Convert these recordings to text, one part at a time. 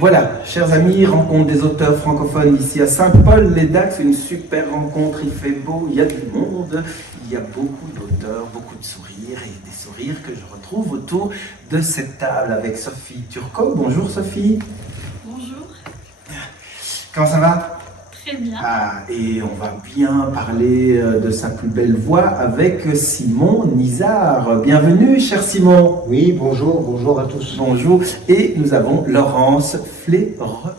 Voilà, chers amis, rencontre des auteurs francophones ici à Saint-Paul-les-Dax, une super rencontre, il fait beau, il y a du monde, il y a beaucoup d'auteurs, beaucoup de sourires et des sourires que je retrouve autour de cette table avec Sophie Turcot. Bonjour Sophie. Bonjour. Comment ça va? Très bien. Ah, et on va bien parler de sa plus belle voix avec Simon Nizar. Bienvenue, cher Simon. Oui, bonjour à tous. Bonjour. Et nous avons Laurence Flé-Renaudin.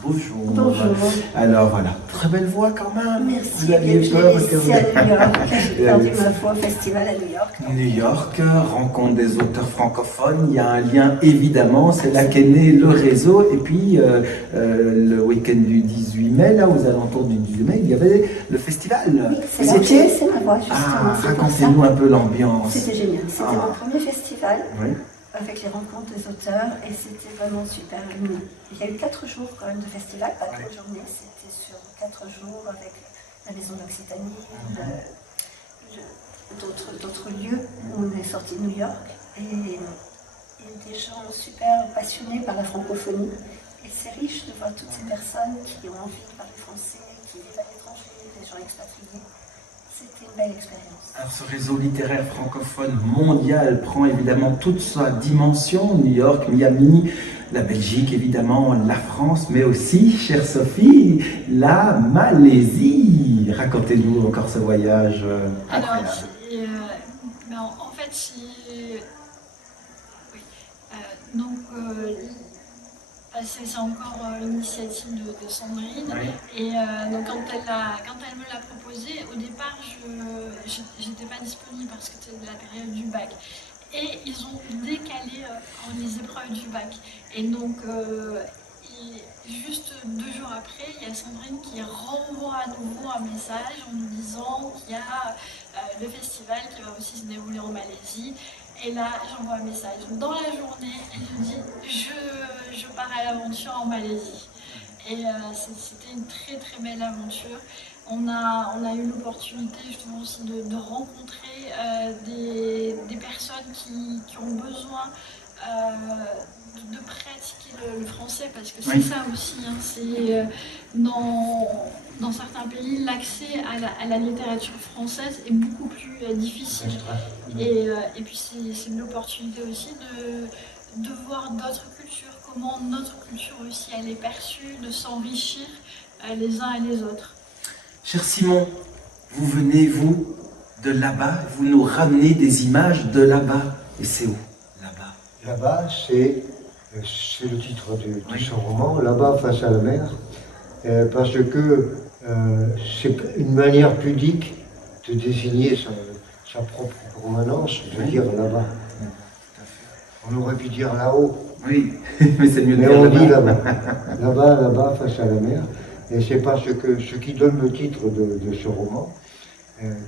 Bonjour. Bonjour. Alors voilà, très belle voix quand même. Merci. Vous aviez Je peur l'ai parce que laissé à New York. J'ai perdu ma foi au festival à New York. New York, rencontre des auteurs francophones, il y a un lien évidemment, c'est là qu'est né le réseau. Et puis le week-end du 18 mai, là aux alentours du 18 mai, il y avait le festival. Oui, c'est Vous là y que j'ai étiez? laissé ma voix, justement. Ah, c'est pour racontez-nous ça. un peu l'ambiance. C'était génial. C'était Ah. mon premier festival Oui. avec les rencontres des auteurs et c'était vraiment super. Il y a eu 4 jours quand même de festival, pas trop de journées. C'était sur 4 jours avec la Maison d'Occitanie, d'autres lieux où on est sorti de New York et des gens super passionnés par la francophonie. Et c'est riche de voir toutes ces personnes qui ont envie de parler français, qui vivent à l'étranger, des gens expatriés. C'était une belle expérience. Alors ce réseau littéraire francophone mondial prend évidemment toute sa dimension, New York, Miami, la Belgique évidemment, la France, mais aussi, chère Sophie, la Malaisie. Racontez-nous encore ce voyage incroyable. Alors, en fait, oui. C'est encore l'initiative de Sandrine. Oui. Et donc quand elle me l'a proposé, au départ, j'étais pas disponible parce que c'était la période du bac. Et ils ont décalé les épreuves du bac. Et donc, juste 2 jours après, il y a Sandrine qui renvoie à nouveau un message en nous disant qu'il y a le festival qui va aussi se dérouler en Malaisie. Et là, j'envoie un message dans la journée et je dis je pars à l'aventure en Malaisie. Et c'était une très très belle aventure. On a eu l'opportunité justement aussi de rencontrer des personnes qui ont besoin de pratiquer le français, parce que c'est Oui. ça aussi, hein, c'est dans certains pays, l'accès à la littérature française est beaucoup plus difficile. Et puis c'est une opportunité aussi de voir d'autres cultures, comment notre culture aussi elle est perçue, de s'enrichir les uns et les autres. Cher Simon, vous venez, vous, de là-bas, vous nous ramenez des images de là-bas. Et c'est où, là-bas? Là-bas, c'est le titre de Oui. ce roman, Là-bas face à la mer, parce que c'est une manière pudique de désigner sa propre permanence, de Oui. dire là-bas. On aurait pu dire là-haut, Oui, mais c'est mieux de mais dire on dit là-bas. là-bas. Là-bas face à la mer. Et c'est parce que ce qui donne le titre de ce roman,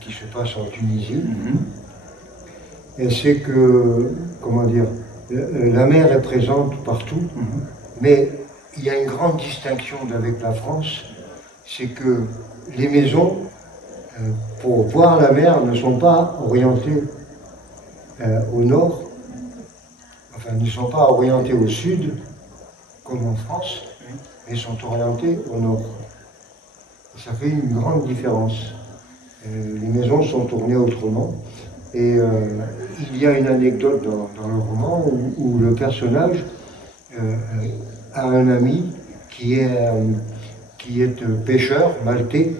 qui se passe en Tunisie, Mhm. et c'est que, comment dire, la mer est présente partout, Mhm. mais il y a une grande distinction avec la France, c'est que les maisons, pour voir la mer, ne sont pas orientées au nord, enfin ne sont pas orientées au sud, comme en France, mais sont orientées au nord. Ça fait une grande différence. Les maisons sont tournées autrement. Et il y a une anecdote dans le roman où le personnage a un ami qui est pêcheur maltais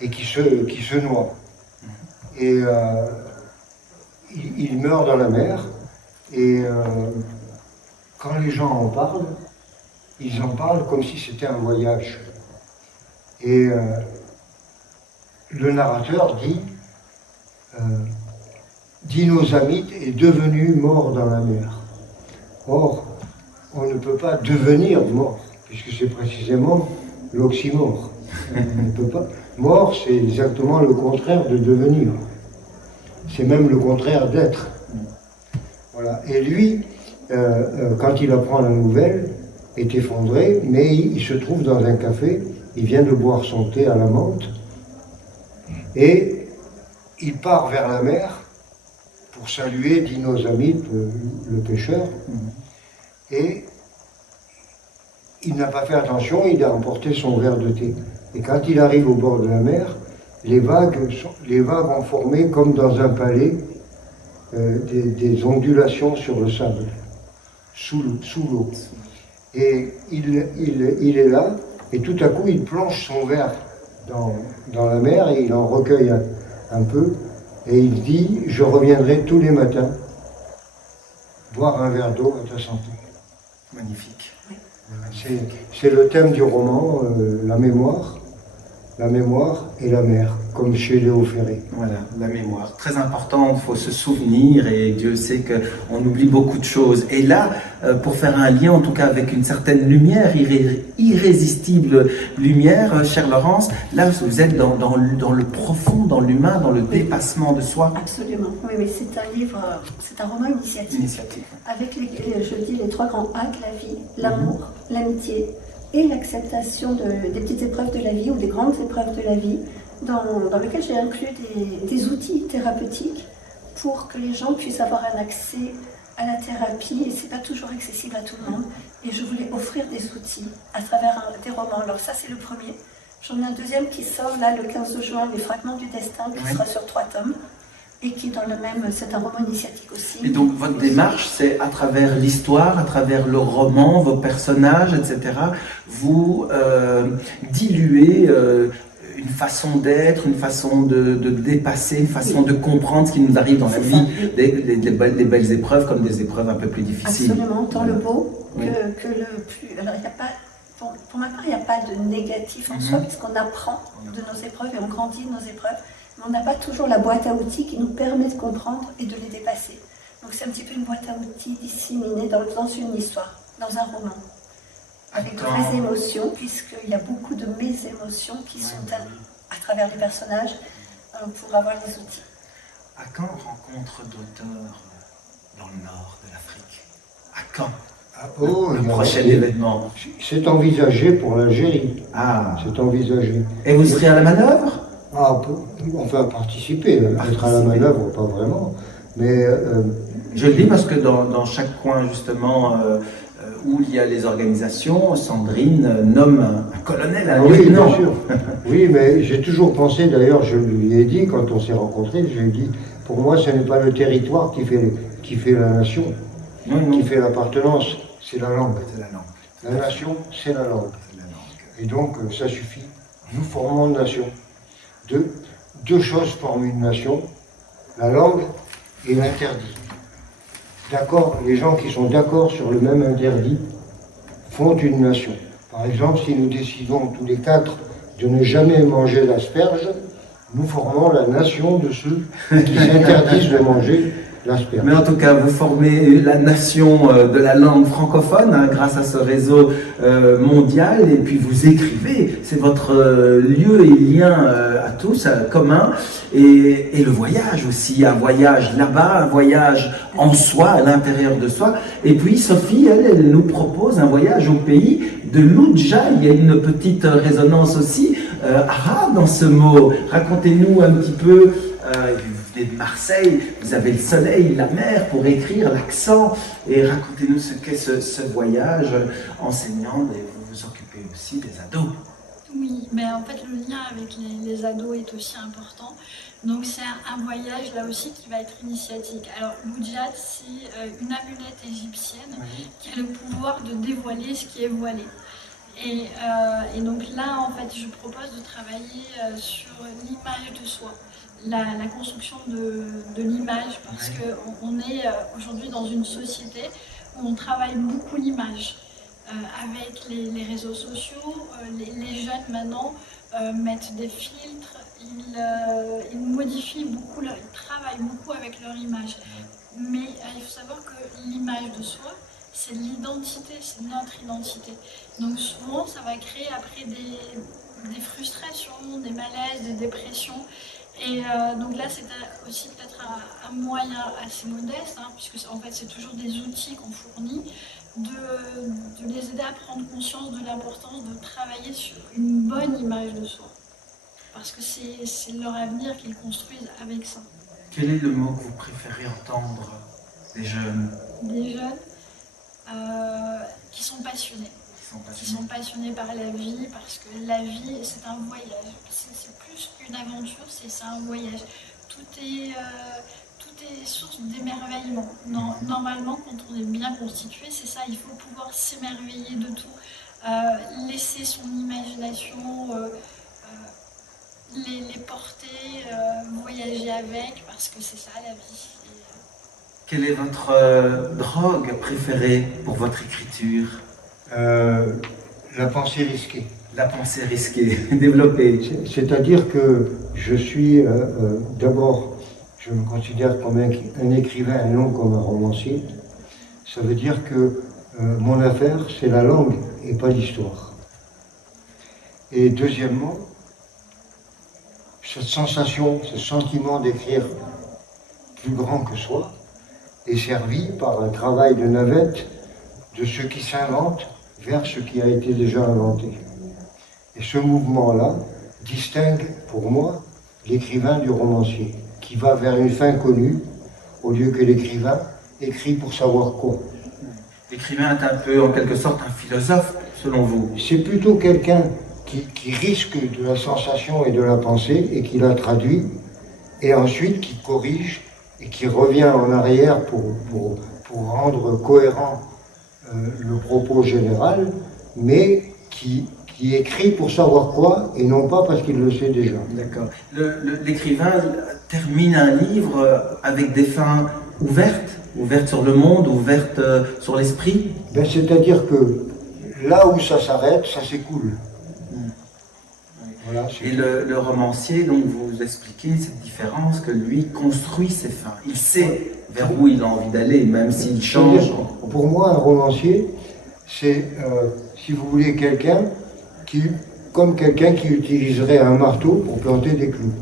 et qui se noie. Et il meurt dans la mer. Et quand les gens en parlent, ils en parlent comme si c'était un voyage. Et le narrateur dit Dinosamite est devenu mort dans la mer. Or, on ne peut pas devenir mort, puisque c'est précisément l'oxymore. On ne peut pas. Mort, c'est exactement le contraire de devenir. C'est même le contraire d'être. Voilà. Et lui, quand il apprend la nouvelle, est effondré, mais il se trouve dans un café, il vient de boire son thé à la menthe, et il part vers la mer pour saluer Dinosamite, le pêcheur, et il n'a pas fait attention, il a emporté son verre de thé. Et quand il arrive au bord de la mer, les vagues ont formé, comme dans un palais, des ondulations sur le sable, sous l'eau. Et il est là, et tout à coup, il plonge son verre dans la mer, et il en recueille un peu, et il dit « Je reviendrai tous les matins boire un verre d'eau à ta santé ». Magnifique. C'est le thème du roman, la mémoire et la mer, comme chez Léo Ferré. Voilà, la mémoire. Très important, il faut se souvenir et Dieu sait qu'on oublie beaucoup de choses. Et là, pour faire un lien, en tout cas avec une certaine lumière, irrésistible lumière, chère Laurence, là vous êtes dans le profond, dans l'humain, dans le dépassement de soi. Absolument, oui, c'est un livre, c'est un roman initiatique. Avec je dis les 3 grands A de la vie, l'amour, l'amitié et l'acceptation des petites épreuves de la vie ou des grandes épreuves de la vie, dans lesquelles j'ai inclus des outils thérapeutiques pour que les gens puissent avoir un accès à la thérapie, et c'est pas toujours accessible à tout le monde. Et je voulais offrir des outils à travers des romans. Alors ça, c'est le premier. J'en ai un deuxième qui sort là le 15 juin, Les Fragments du Destin, qui sera sur 3 tomes. Et qui est dans le même, c'est un roman initiatique aussi. Et donc votre démarche, c'est à travers l'histoire, à travers le roman, vos personnages, etc., vous diluez une façon d'être, une façon de dépasser, une façon de comprendre ce qui nous arrive dans la vie, des belles épreuves comme des épreuves un peu plus difficiles. Absolument, tant le beau que le plus... Alors il n'y a pas... Pour ma part, il n'y a pas de négatif en soi, puisqu'on apprend de nos épreuves et on grandit de nos épreuves. Mais on n'a pas toujours la boîte à outils qui nous permet de comprendre et de les dépasser. Donc c'est un petit peu une boîte à outils disséminée dans une histoire, dans un roman. Avec de vraies émotions, puisqu'il y a beaucoup de mes émotions qui sont à travers les personnages pour avoir les outils. À quand rencontre d'auteurs dans le nord de l'Afrique? À quand le prochain événement? C'est envisagé pour l'Algérie. Ah. C'est envisagé. Et vous serez à la manœuvre? Enfin, participer. Être à la manœuvre, pas vraiment. Mais je le dis parce que dans chaque coin, justement, où il y a les organisations, Sandrine nomme un colonel, un lieutenant. Oui, bien sûr. Oui, mais j'ai toujours pensé, d'ailleurs, je lui ai dit, quand on s'est rencontrés, je lui ai dit, pour moi, ce n'est pas le territoire qui fait la nation, qui fait l'appartenance, c'est la langue. La nation, c'est la langue. Et donc, ça suffit. Nous formons une nation. Deux choses forment une nation, la langue et l'interdit. D'accord, les gens qui sont d'accord sur le même interdit font une nation. Par exemple, si nous décidons tous les 4 de ne jamais manger l'asperge, nous formons la nation de ceux qui s'interdisent de manger l'asperge. Mais en tout cas, vous formez la nation de la langue francophone grâce à ce réseau mondial, et puis vous écrivez, c'est votre lieu et lien à tous, commun, et le voyage aussi, un voyage là-bas, un voyage en soi, à l'intérieur de soi. Et puis Sophie, elle nous propose un voyage au pays de l'Oudja. Il y a une petite résonance aussi arabe dans ce mot. Racontez-nous un petit peu. Vous venez de Marseille, vous avez le soleil, la mer pour écrire, l'accent, et racontez-nous ce qu'est ce voyage enseignant, et vous vous occupez aussi des ados. Oui, mais en fait le lien avec les ados est aussi important. Donc c'est un voyage là aussi qui va être initiatique. Alors l'Oudjat, c'est une amulette égyptienne qui a le pouvoir de dévoiler ce qui est voilé. Et donc là en fait je propose de travailler sur l'image de soi. La construction de l'image, parce qu'on est aujourd'hui dans une société où on travaille beaucoup l'image. Avec les réseaux sociaux, les jeunes maintenant mettent des filtres, ils modifient beaucoup, ils travaillent beaucoup avec leur image. Mais il faut savoir que l'image de soi, c'est l'identité, c'est notre identité. Donc souvent, ça va créer après des frustrations, des malaises, des dépressions. Et donc là, c'est aussi peut-être un moyen assez modeste, puisque en fait, c'est toujours des outils qu'on fournit, de les aider à prendre conscience de l'importance de travailler sur une bonne image de soi. Parce que c'est leur avenir qu'ils construisent avec ça. Quel est le mot que vous préférez entendre des jeunes? Des jeunes qui sont passionnés. qui sont passionnés par la vie, parce que la vie, c'est un voyage. C'est plus qu'une aventure, c'est un voyage. Tout est source d'émerveillement. Normalement, quand on est bien constitué, c'est ça, il faut pouvoir s'émerveiller de tout, laisser son imagination les porter, voyager avec, parce que c'est ça la vie. Quelle est votre drogue préférée pour votre écriture? La pensée risquée. La pensée risquée, développée. C'est-à-dire que je suis d'abord, je me considère comme un écrivain et non comme un romancier. Ça veut dire que mon affaire, c'est la langue et pas l'histoire. Et deuxièmement, cette sensation, ce sentiment d'écrire plus grand que soi est servi par un travail de navette de ce qui s'invente vers ce qui a été déjà inventé. Et ce mouvement-là distingue pour moi l'écrivain du romancier, qui va vers une fin connue, au lieu que l'écrivain écrit pour savoir quoi. L'écrivain est un peu, en quelque sorte, un philosophe, selon vous. C'est plutôt quelqu'un qui risque de la sensation et de la pensée et qui la traduit, et ensuite qui corrige et qui revient en arrière pour rendre cohérent le propos général, mais qui écrit pour savoir quoi et non pas parce qu'il le sait déjà. D'accord. L'écrivain termine un livre avec des fins ouvertes sur le monde, ouvertes sur l'esprit. Ben, c'est-à-dire que là où ça s'arrête, ça s'écoule. Voilà, et le romancier, donc, vous expliquez cette différence, que lui construit ses fins. Il sait vers où il a envie d'aller, même s'il change. Pour moi, un romancier, c'est, si vous voulez, comme quelqu'un qui utiliserait un marteau pour planter des clous.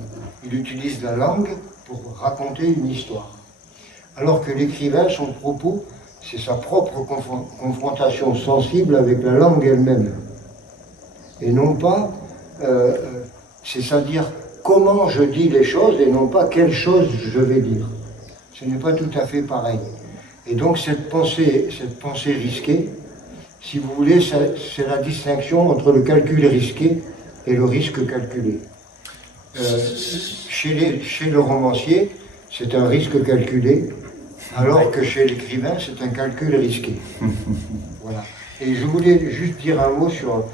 Il utilise la langue pour raconter une histoire. Alors que l'écrivain, son propos, c'est sa propre confrontation sensible avec la langue elle-même. Et non pas, c'est-à-dire comment je dis les choses et non pas quelles choses je vais dire. Ce n'est pas tout à fait pareil. Et donc cette pensée risquée, si vous voulez, c'est la distinction entre le calcul risqué et le risque calculé. Chez le romancier, c'est un risque calculé, alors que chez l'écrivain, c'est un calcul risqué. Voilà. Et je voulais juste dire un mot sur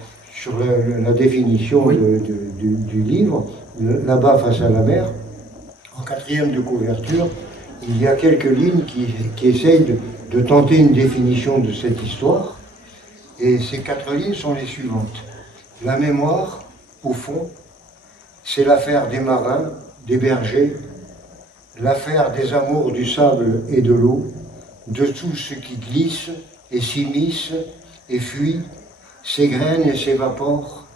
la définition du livre, Là-bas face à la mer. En 4e de couverture, il y a quelques lignes qui essayent de tenter une définition de cette histoire. Et ces 4 lignes sont les suivantes. La mémoire, au fond, c'est l'affaire des marins, des bergers, l'affaire des amours du sable et de l'eau, de tout ce qui glisse et s'immisce et fuit, s'égrène et s'évapore,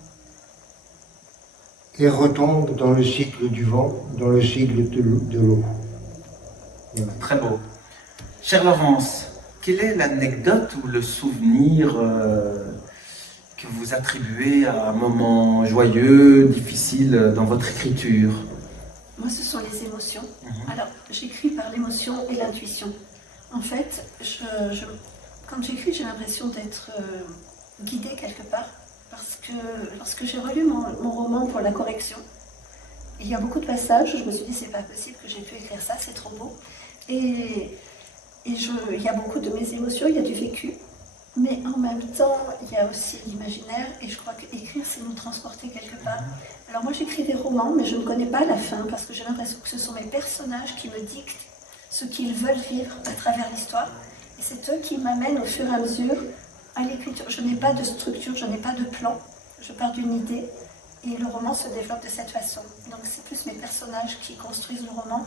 et retombe dans le cycle du vent, dans le cycle de l'eau. Voilà. Très beau. Chère Laurence, quelle est l'anecdote ou le souvenir que vous attribuez à un moment joyeux, difficile dans votre écriture? Moi, ce sont les émotions. Alors, j'écris par l'émotion et l'intuition. En fait, quand j'écris, j'ai l'impression d'être guidée quelque part, parce que lorsque j'ai relu mon roman pour la correction, il y a beaucoup de passages où je me suis dit, c'est pas possible que j'ai pu écrire ça, c'est trop beau. Et il y a beaucoup de mes émotions, il y a du vécu, mais en même temps, il y a aussi l'imaginaire, et je crois qu'écrire, c'est nous transporter quelque part. Alors moi, j'écris des romans, mais je ne connais pas la fin, parce que j'ai l'impression que ce sont mes personnages qui me dictent ce qu'ils veulent vivre à travers l'histoire, et c'est eux qui m'amènent au fur et à mesure à l'écriture. Je n'ai pas de structure, je n'ai pas de plan, je pars d'une idée, et le roman se développe de cette façon. Donc c'est plus mes personnages qui construisent le roman,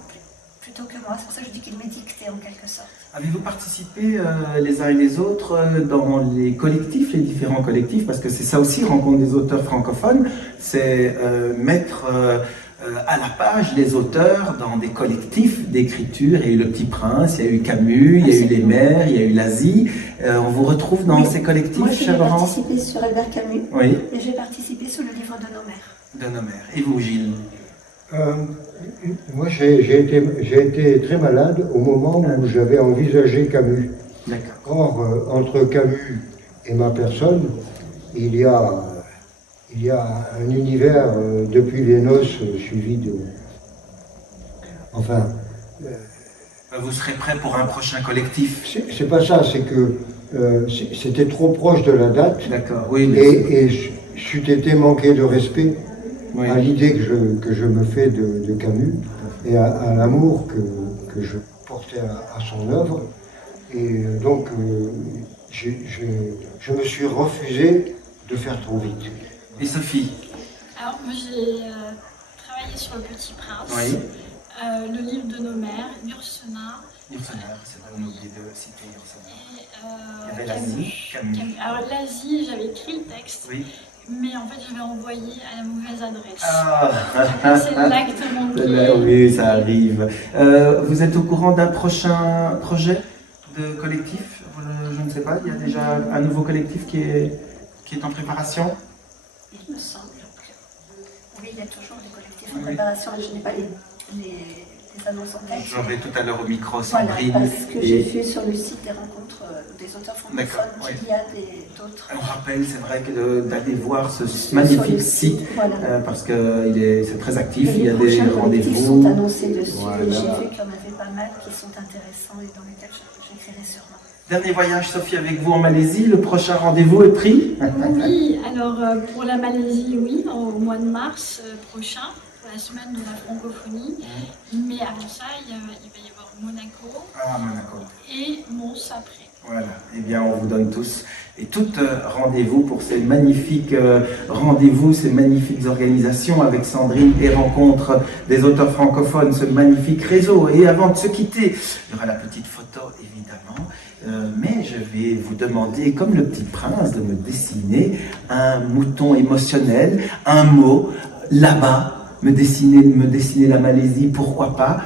plutôt que moi. C'est pour ça que je dis qu'il m'est dicté en quelque sorte. Avez-vous participé les uns et les autres dans les collectifs, les différents collectifs? Parce que c'est ça aussi, Rencontre des auteurs francophones, c'est mettre à la page les auteurs dans des collectifs d'écriture. Il y a eu Le Petit Prince, il y a eu Camus, il y a eu Les Mers, il y a eu L'Asie. On vous retrouve dans ces collectifs, moi, chère Laurence? Moi, j'ai participé sur Albert Camus, oui. Et j'ai participé sur le livre de nos mères. De nos mères. Et vous, Gilles? Moi, j'ai été très malade au moment où j'avais envisagé Camus. D'accord. Or, entre Camus et ma personne, il y a un univers depuis les noces suivi de... Enfin... Vous serez prêt pour un prochain collectif? C'est pas ça, c'est que c'était trop proche de la date. D'accord, oui. Et c'eût été manquer de respect oui. à l'idée que je me fais de Camus et à l'amour que je portais à son œuvre. Et donc, je me suis refusé de faire trop vite. Et Sophie? Alors, moi j'ai travaillé sur Le Petit Prince, Oui. Le livre de nos mères, Ursena. Ursena, c'est vrai, on a oublié de citer Ursena. Et il y avait Camus. Alors, l'Asie, j'avais écrit le texte, Oui. mais en fait, j'avais envoyé à la mauvaise adresse. Ah. C'est là que t'as manqué. Oui, ça arrive. Vous êtes au courant d'un prochain projet de collectif? Je ne sais pas, il y a déjà un nouveau collectif qui est en préparation? Il me semble que oui, il y a toujours des collectifs en préparation, mais je n'ai pas les annonces en tête. J'aurai tout à l'heure au micro Voilà, Sandrine. parce que j'ai vu sur le site des rencontres des auteurs D'accord, francophones oui. qu'il y a d'autres. On rappelle, c'est vrai que d'aller voir ce magnifique site, voilà. parce que c'est très actif, Et il y a les des prochains collectifs rendez-vous. sont annoncés dessus, Voilà. et j'ai vu qu'il y en avait pas mal qui sont intéressants et dans lesquels j'écrirai sûrement. Dernier voyage, Sophie, avec vous en Malaisie. Le prochain rendez-vous est pris? Oui, alors pour la Malaisie, oui, au mois de mars prochain, pour la semaine de la francophonie. Mais avant ça, il va y avoir Monaco Ah, Monaco. et Mons après. Voilà, eh bien on vous donne tous et toutes rendez-vous pour ces magnifiques rendez-vous, ces magnifiques organisations avec Sandrine et rencontres des auteurs francophones, ce magnifique réseau. Et avant de se quitter, il y aura la petite photo évidemment, mais je vais vous demander, comme le Petit Prince, de me dessiner un mouton émotionnel, un mot, là-bas. Me dessiner la Malaisie, pourquoi pas.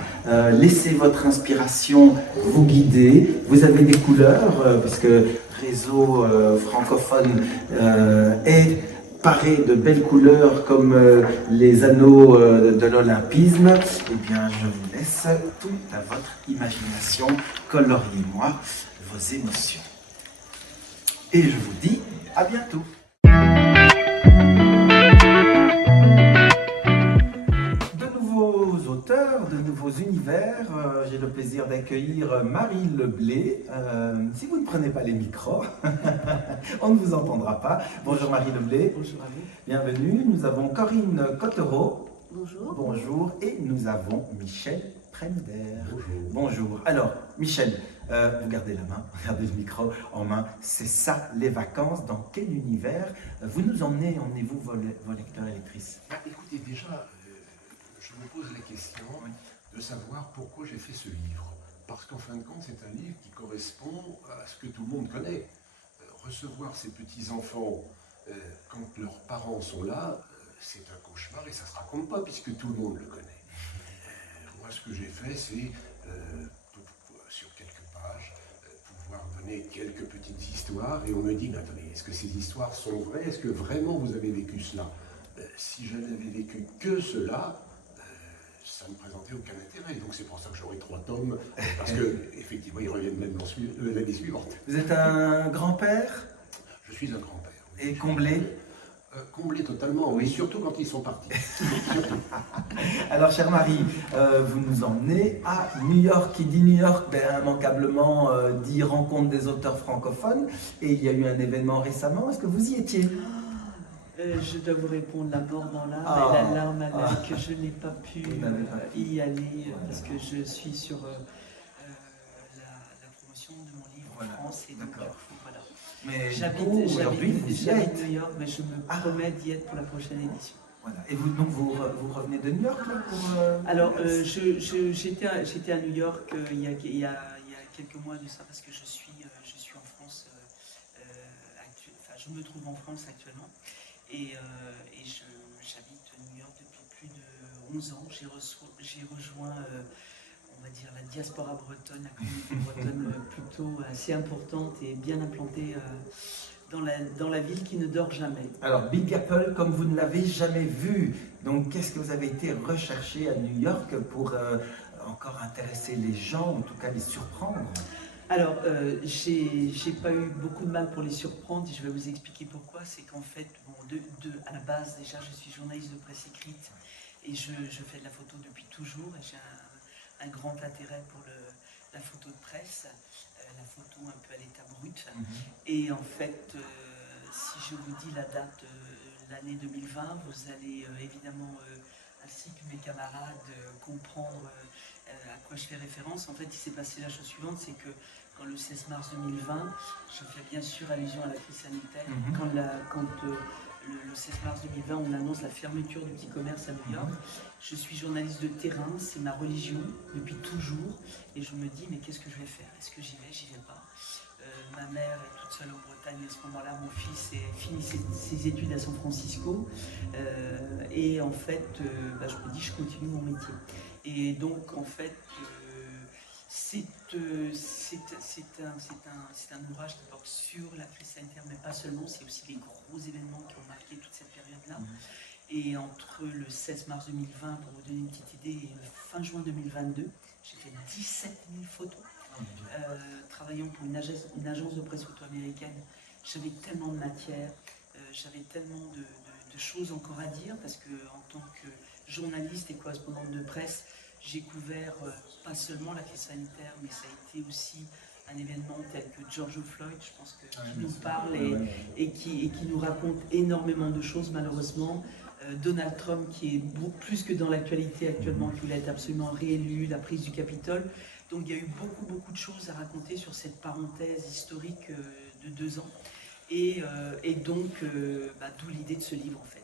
Laissez votre inspiration vous guider. Vous avez des couleurs, parce que Réseau francophone est paré de belles couleurs comme les anneaux de l'olympisme. Eh bien, je vous laisse tout à votre imagination. Coloriez-moi vos émotions. Et je vous dis à bientôt. De nouveaux univers, j'ai le plaisir d'accueillir Marie Leblé. Si vous ne prenez pas les micros, on ne vous entendra pas. Bonjour Marie Leblé. Bonjour à vous. Bienvenue. Nous avons Corinne Cottereau. Bonjour. Bonjour. Et nous avons Michel Prender. Bonjour. Alors, Michel, vous gardez la main, regardez le micro en main. C'est ça, les vacances. Dans quel univers vous nous emmenez-vous vos lecteurs et lectrices? Écoutez, déjà, je me pose la question de savoir pourquoi j'ai fait ce livre. Parce qu'en fin de compte, c'est un livre qui correspond à ce que tout le monde connaît. Recevoir ces petits-enfants quand leurs parents sont là, c'est un cauchemar et ça ne se raconte pas puisque tout le monde le connaît. Moi, ce que j'ai fait, c'est, sur quelques pages, pouvoir donner quelques petites histoires et on me dit, mais attendez, est-ce que ces histoires sont vraies? Est-ce que vraiment vous avez vécu cela? Si je n'avais vécu que cela, ça ne présentait aucun intérêt. Donc c'est pour ça que j'aurai 3 tomes, parce que effectivement ils reviennent même l'année suivante. Vous êtes un grand-père? Je suis un grand-père. Et comblé? Comblé totalement, oui, surtout quand ils sont partis. Alors, chère Marie, vous nous emmenez à New York. Qui dit New York, immanquablement dit rencontre des auteurs francophones. Et il y a eu un événement récemment. Est-ce que vous y étiez? Je dois vous répondre la mort dans l'âme Ah. et la larme à l'œil que je n'ai pas pu y aller parce que je suis sur la promotion de mon livre en France et donc voilà. Mais J'habite aujourd'hui, vous y êtes. New York, mais je me promets d'y être pour la prochaine édition. Voilà. Et vous, donc, vous revenez de New York là, pour, Alors, j'étais à New York il y a quelques mois de ça parce que je suis en France je me trouve en France actuellement et j'habite New York depuis plus de 11 ans. J'ai rejoint on va dire la diaspora bretonne, la communauté bretonne plutôt assez importante et bien implantée dans la ville qui ne dort jamais. Alors, Big Apple, comme vous ne l'avez jamais vu, donc qu'est-ce que vous avez été recherché à New York pour encore intéresser les gens, en tout cas les surprendre? Alors, j'ai pas eu beaucoup de mal pour les surprendre et je vais vous expliquer pourquoi. C'est qu'en fait, bon, à la base, déjà, je suis journaliste de presse écrite et je fais de la photo depuis toujours et j'ai un grand intérêt pour la photo de presse, la photo un peu à l'état brut. Et en fait, si je vous dis la date, l'année 2020, vous allez évidemment, ainsi que mes camarades, comprendre à quoi je fais référence. En fait, il s'est passé la chose suivante, c'est que quand le 16 mars 2020, je fais bien sûr allusion à la crise sanitaire, quand le 16 mars 2020, on annonce la fermeture du petit commerce à New York, je suis journaliste de terrain, c'est ma religion depuis toujours, et je me dis, mais qu'est-ce que je vais faire? Est-ce que j'y vais pas? Ma mère est toute seule en Bretagne à ce moment-là, mon fils finit ses études à San Francisco, et en fait, je me dis, je continue mon métier. Et donc, en fait, c'est un ouvrage qui porte sur la crise sanitaire, mais pas seulement, c'est aussi les gros événements qui ont marqué toute cette période-là. Et entre le 16 mars 2020, pour vous donner une petite idée, et le fin juin 2022, j'ai fait 17 000 photos. Travaillant pour une agence de presse photo américaine, j'avais tellement de matière, j'avais tellement de choses encore à dire, parce que en tant que journaliste et correspondante de presse, j'ai couvert pas seulement la crise sanitaire, mais ça a été aussi un événement tel que George Floyd, je pense que qui nous parle et qui nous raconte énormément de choses malheureusement. Donald Trump qui est plus que dans l'actualité actuellement, qui voulait être absolument réélu, la prise du Capitole. Donc il y a eu beaucoup de choses à raconter sur cette parenthèse historique de 2 ans. Et donc, d'où l'idée de ce livre en fait.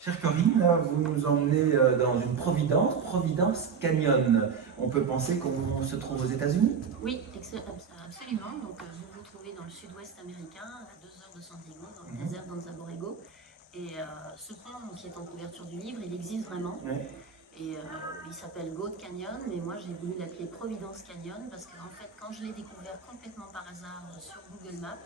Chère Corinne, là, vous nous emmenez dans une Providence Canyon. On peut penser qu'on se trouve aux États-Unis? Oui, absolument. Donc, vous vous trouvez dans le sud-ouest américain, à 2 heures de San Diego, dans le désert d'Anza Borrego. Et ce pont qui est en couverture du livre, il existe vraiment. Ouais. Et il s'appelle Goat Canyon, mais moi j'ai voulu l'appeler Providence Canyon parce qu'en fait, quand je l'ai découvert complètement par hasard sur Google Maps,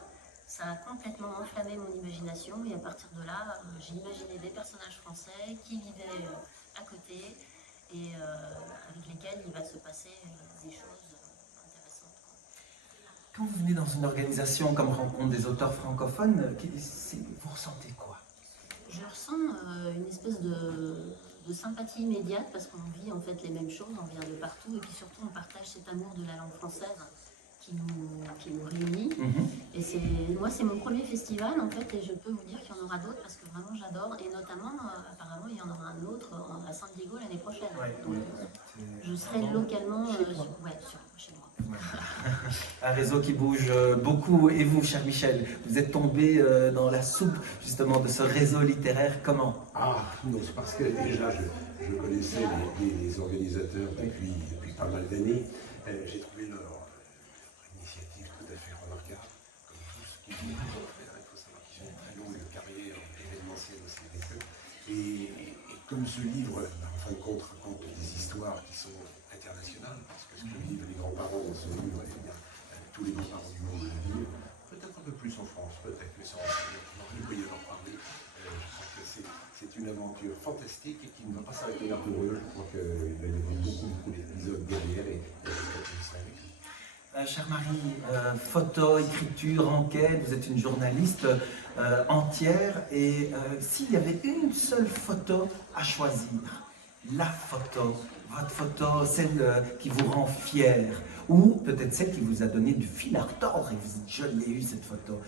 ça a complètement enflammé mon imagination et à partir de là, j'ai imaginé des personnages français qui vivaient à côté et avec lesquels il va se passer des choses intéressantes. Quand vous venez dans une organisation comme Rencontre des auteurs francophones, vous ressentez quoi? Je ressens une espèce de sympathie immédiate parce qu'on vit en fait les mêmes choses, on vient de partout et puis surtout on partage cet amour de la langue française qui nous réunit. Et moi c'est mon premier festival en fait et je peux vous dire qu'il y en aura d'autres parce que vraiment j'adore et notamment apparemment il y en aura un autre à San Diego l'année prochaine. Donc, je serai localement chez moi. Un réseau qui bouge beaucoup. Et vous, cher Michel, vous êtes tombé dans la soupe justement de ce réseau littéraire. Comment? Non, c'est parce que déjà je connaissais les organisateurs depuis pas mal d'années. J'ai trouvé leur initiative tout à fait remarquable, comme tout ce qu'ils viennent de faire. Il faut savoir qu'ils ont une très longue carrière événementielle aussi avec eux. Et comme ce livre, en fin de compte, raconte des histoires qui sont internationales, parce que ce que vivent les grands-parents dans ce livre, tous les grands-parents du monde le vivent, peut-être un peu plus en France, peut-être, mais sans il peut y en parler. Je crois que c'est une aventure fantastique et qui ne va pas s'arrêter là pour eux. Je crois qu'il va y avoir beaucoup d'épisodes derrière et j'espère que vous serez avec nous. Chère Marie, photo, écriture, enquête, vous êtes une journaliste entière et s'il y avait une seule photo à choisir, la photo, votre photo, celle qui vous rend fier, ou peut-être celle qui vous a donné du fil à retordre et vous dites je l'ai eu cette photo,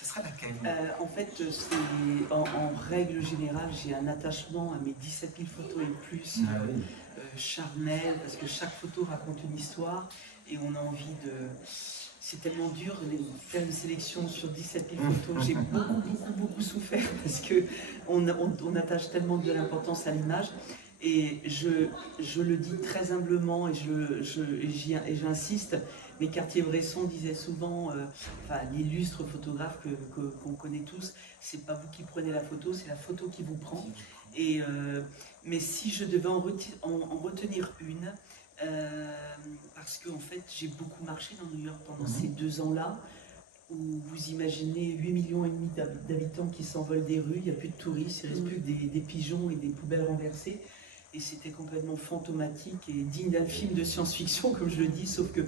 ce sera laquelle? En fait, en règle générale, j'ai un attachement à mes 17 000 photos et plus, charnel, parce que chaque photo raconte une histoire et on a envie de... C'est tellement dur de faire une sélection sur 17 000 photos. J'ai beaucoup souffert parce qu'on attache tellement de l'importance à l'image. Et je le dis très humblement et j'insiste, mais Cartier-Bresson disait souvent, l'illustre photographe qu'on connaît tous, c'est pas vous qui prenez la photo, c'est la photo qui vous prend. Mais si je devais en retenir une, parce qu'en fait j'ai beaucoup marché dans New York pendant ces 2 ans-là, où vous imaginez 8,5 millions d'habitants qui s'envolent des rues, il n'y a plus de touristes, il ne reste plus que des pigeons et des poubelles renversées. Et c'était complètement fantomatique et digne d'un film de science-fiction, comme je le dis, sauf que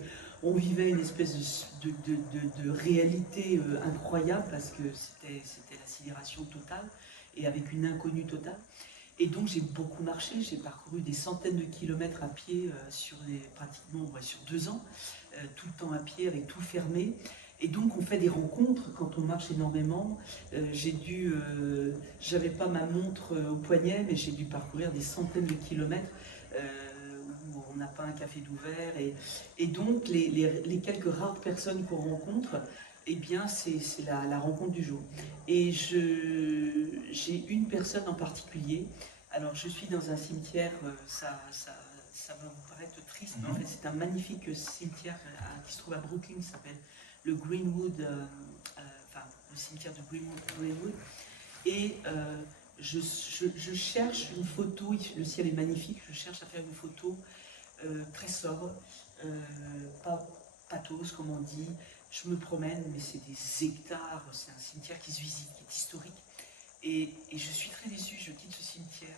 on vivait une espèce de réalité incroyable parce que c'était la sidération totale et avec une inconnue totale. Et donc j'ai beaucoup marché, j'ai parcouru des centaines de kilomètres à pied pratiquement sur 2 ans, tout le temps à pied avec tout fermé. Et donc on fait des rencontres quand on marche énormément. J'avais pas ma montre au poignet, mais j'ai dû parcourir des centaines de kilomètres où on n'a pas un café d'ouvert. Et donc les quelques rares personnes qu'on rencontre, eh bien c'est la rencontre du jour. Et j'ai une personne en particulier. Alors je suis dans un cimetière, ça va vous paraître triste, mais en fait c'est un magnifique cimetière qui se trouve à Brooklyn, qui s'appelle le Greenwood, le cimetière de Greenwood. Et je cherche une photo, le ciel est magnifique, je cherche à faire une photo très sobre, pas pathos comme on dit. Je me promène, mais c'est des hectares, c'est un cimetière qui se visite, qui est historique. Et je suis très déçue, je quitte ce cimetière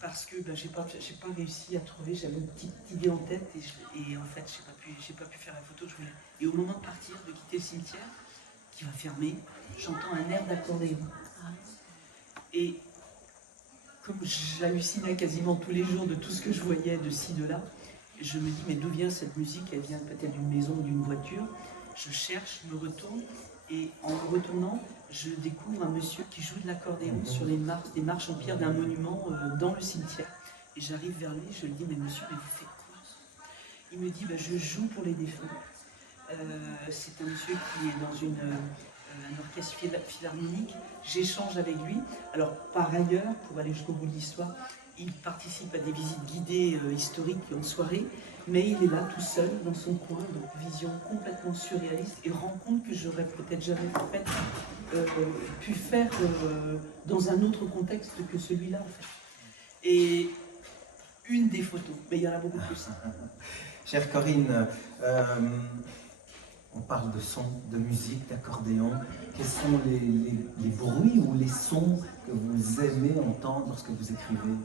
parce que j'ai pas réussi à trouver, j'avais une petite idée en tête et en fait j'ai pas pu faire la photo que je voulais. Et au moment de partir, de quitter le cimetière, qui va fermer, j'entends un air d'accordéon. Et comme j'hallucinais quasiment tous les jours de tout ce que je voyais de ci, de là, je me dis mais d'où vient cette musique? Elle vient peut-être d'une maison ou d'une voiture. Je cherche, je me retourne. Et en me retournant, je découvre un monsieur qui joue de l'accordéon sur des marches en pierre d'un monument dans le cimetière. Et j'arrive vers lui, je lui dis, mais monsieur, mais vous faites quoi? Il me dit, je joue pour les défunts. C'est un monsieur qui est dans un orchestre philharmonique. J'échange avec lui. Alors, par ailleurs, pour aller jusqu'au bout de l'histoire, il participe à des visites guidées historiques en soirée, mais il est là tout seul dans son coin, donc vision complètement surréaliste et rencontre que j'aurais peut-être jamais pu faire dans un autre contexte que celui-là. En fait. Et une des photos, mais il y en a beaucoup plus. Chère Corinne, on parle de son, de musique, d'accordéon. Quels sont les bruits ou les sons que vous aimez entendre lorsque vous écrivez?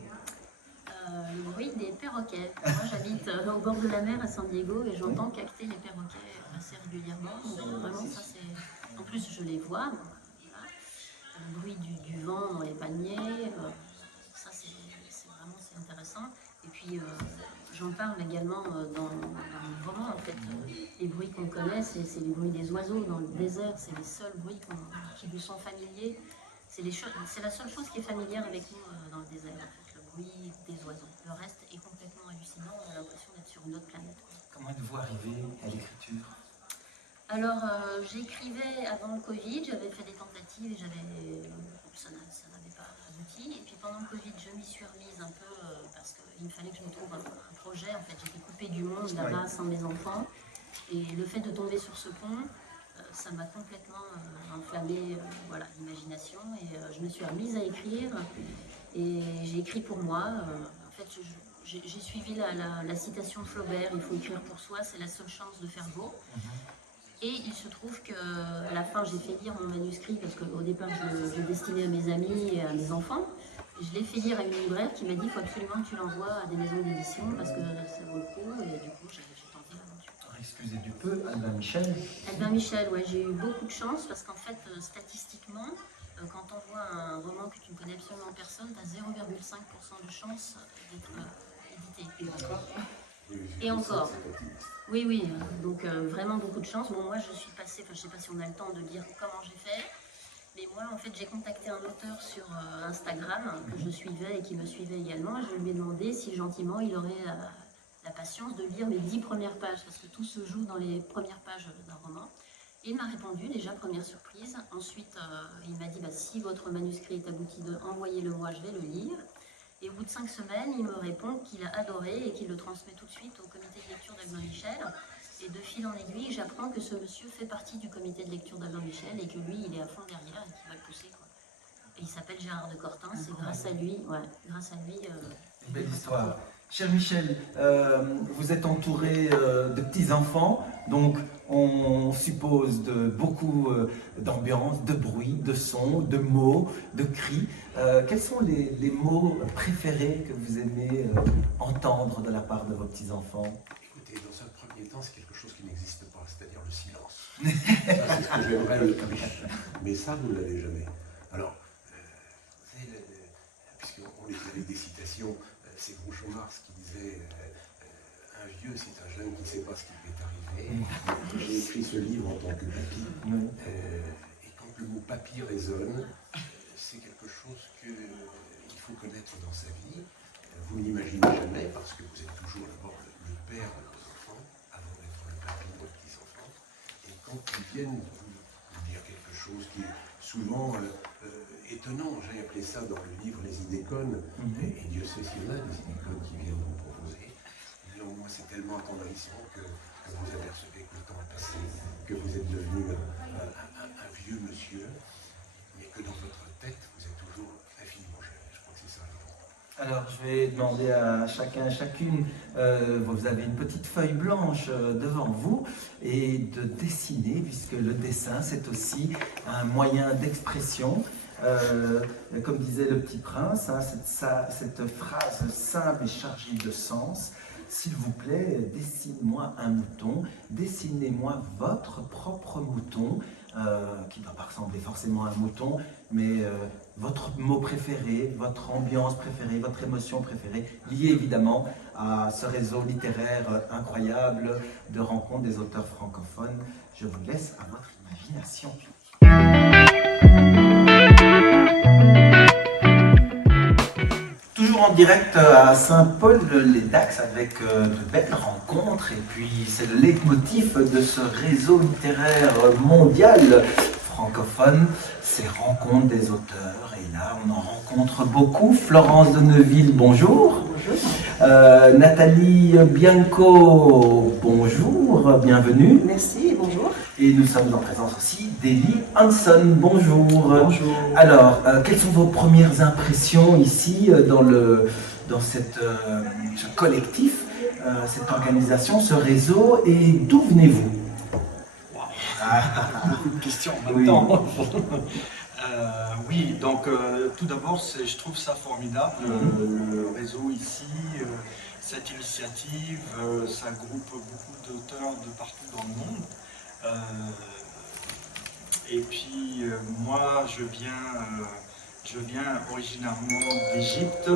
Le bruit des perroquets. Moi j'habite au bord de la mer à San Diego et j'entends cacter les perroquets assez régulièrement. Donc, vraiment ça c'est... En plus je les vois. Donc, voilà. Le bruit du vent dans les palmiers, ça c'est vraiment intéressant. Et puis j'en parle également dans le roman. En fait, les bruits qu'on connaît, c'est les bruits des oiseaux dans le désert. C'est les seuls bruits qui lui sont familiers. C'est la seule chose qui est familière avec nous dans le désert. En fait, le bruit des oiseaux. Le reste est complètement hallucinant. On a l'impression d'être sur une autre planète. Comment êtes-vous arrivé à l'écriture? Alors, j'écrivais avant le Covid, j'avais fait des tentatives et ça n'avait pas abouti. Et puis pendant le Covid, je m'y suis remise un peu parce qu'il fallait que je me trouve un projet. En fait, j'étais coupée du monde là-bas sans mes enfants. Et le fait de tomber sur ce pont, ça m'a complètement enflammé l'imagination. Et je me suis remise à écrire. Et j'ai écrit pour moi. En fait, j'ai suivi la citation de Flaubert, il faut écrire pour soi, c'est la seule chance de faire beau. Et il se trouve qu'à la fin, j'ai fait lire mon manuscrit parce qu'au départ, je le destinais à mes amis et à mes enfants. Je l'ai fait lire à une libraire qui m'a dit qu'il faut absolument que tu l'envoies à des maisons d'édition parce que ça vaut le coup. Et du coup, j'ai tenté l'aventure. Excusez du peu, Albin Michel. Albin Michel, ouais, j'ai eu beaucoup de chance parce qu'en fait, statistiquement, quand on voit un roman que tu ne connais absolument personne, tu as 0,5% de chance d'être édité. Et encore. Oui, donc vraiment beaucoup de chance. Bon, moi je suis passée, je ne sais pas si on a le temps de dire comment j'ai fait, mais moi en fait j'ai contacté un auteur sur Instagram que je suivais et qui me suivait également. Et je lui ai demandé si gentiment il aurait la patience de lire mes 10 premières pages, parce que tout se joue dans les premières pages d'un roman. Et il m'a répondu, déjà première surprise. Ensuite il m'a dit si votre manuscrit est abouti, envoyez-le-moi, je vais le lire. Et au bout de 5 semaines, il me répond qu'il a adoré et qu'il le transmet tout de suite au comité de lecture d'Albin Michel. Et de fil en aiguille, j'apprends que ce monsieur fait partie du comité de lecture d'Albin Michel et que lui, il est à fond derrière et qu'il va le pousser. Et il s'appelle Gérard de Cortin, c'est grâce à lui, Belle histoire. Cher Michel, vous êtes entouré de petits-enfants, donc on suppose de beaucoup d'ambiance, de bruit, de sons, de mots, de cris. Quels sont les mots préférés que vous aimez entendre de la part de vos petits-enfants? Écoutez, dans un premier inquiétant, c'est quelque chose qui n'existe pas, c'est-à-dire le silence. Ça, c'est ce que j'aimerais le plus. Mais ça, vous ne l'avez jamais. Alors, puisqu'on est avec des citations, c'est Groucho Marx qui disait un vieux, c'est un jeune qui ne sait pas ce qui lui est arrivé. J'ai écrit ce livre en tant que papy, et quand le mot papy résonne, c'est quelque chose qu'il faut connaître dans sa vie. Vous ne l'imaginez jamais parce que vous êtes toujours d'abord le père de vos enfants, avant d'être le papy de vos petits-enfants. Et quand ils viennent vous dire quelque chose qui est souvent étonnant, j'ai appelé ça dans le livre Les idées-connes, et Dieu sait s'il y en a des idées-connes qui viennent vous proposer. Néanmoins, c'est tellement attendrissant que vous apercevez que le temps a passé, que vous êtes devenu un vieux monsieur, mais que dans votre tête, vous êtes toujours infiniment jeune. Je crois que c'est ça. Alors, je vais demander à chacun et chacune, vous avez une petite feuille blanche devant vous, et de dessiner, puisque le dessin, c'est aussi un moyen d'expression. Comme disait le Petit Prince, hein, cette phrase simple et chargée de sens. S'il vous plaît, dessine-moi un mouton, dessinez-moi votre propre mouton, qui ne doit pas ressembler forcément à un mouton, mais votre mot préféré, votre ambiance préférée, votre émotion préférée, liée évidemment à ce réseau littéraire incroyable de rencontres des auteurs francophones. Je vous laisse à votre imagination. Toujours en direct à Saint-Paul-les-Dax avec de belles rencontres, et puis c'est le leitmotiv de ce réseau littéraire mondial francophone, ces rencontres des auteurs, et là on en rencontre beaucoup. Florence de Neuville, bonjour. Bonjour. Nathalie Bianco, bonjour, bienvenue. Merci, bonjour. Et nous sommes en présence aussi d'Elie Hanson, bonjour. Bonjour. Alors, quelles sont vos premières impressions ici dans ce collectif, cette organisation, ce réseau, et d'où venez-vous? Beaucoup de questions en même temps. Oui, donc tout d'abord, je trouve ça formidable, le réseau ici, cette initiative, ça groupe beaucoup d'auteurs de partout dans le monde. Et puis moi je viens originairement d'Égypte,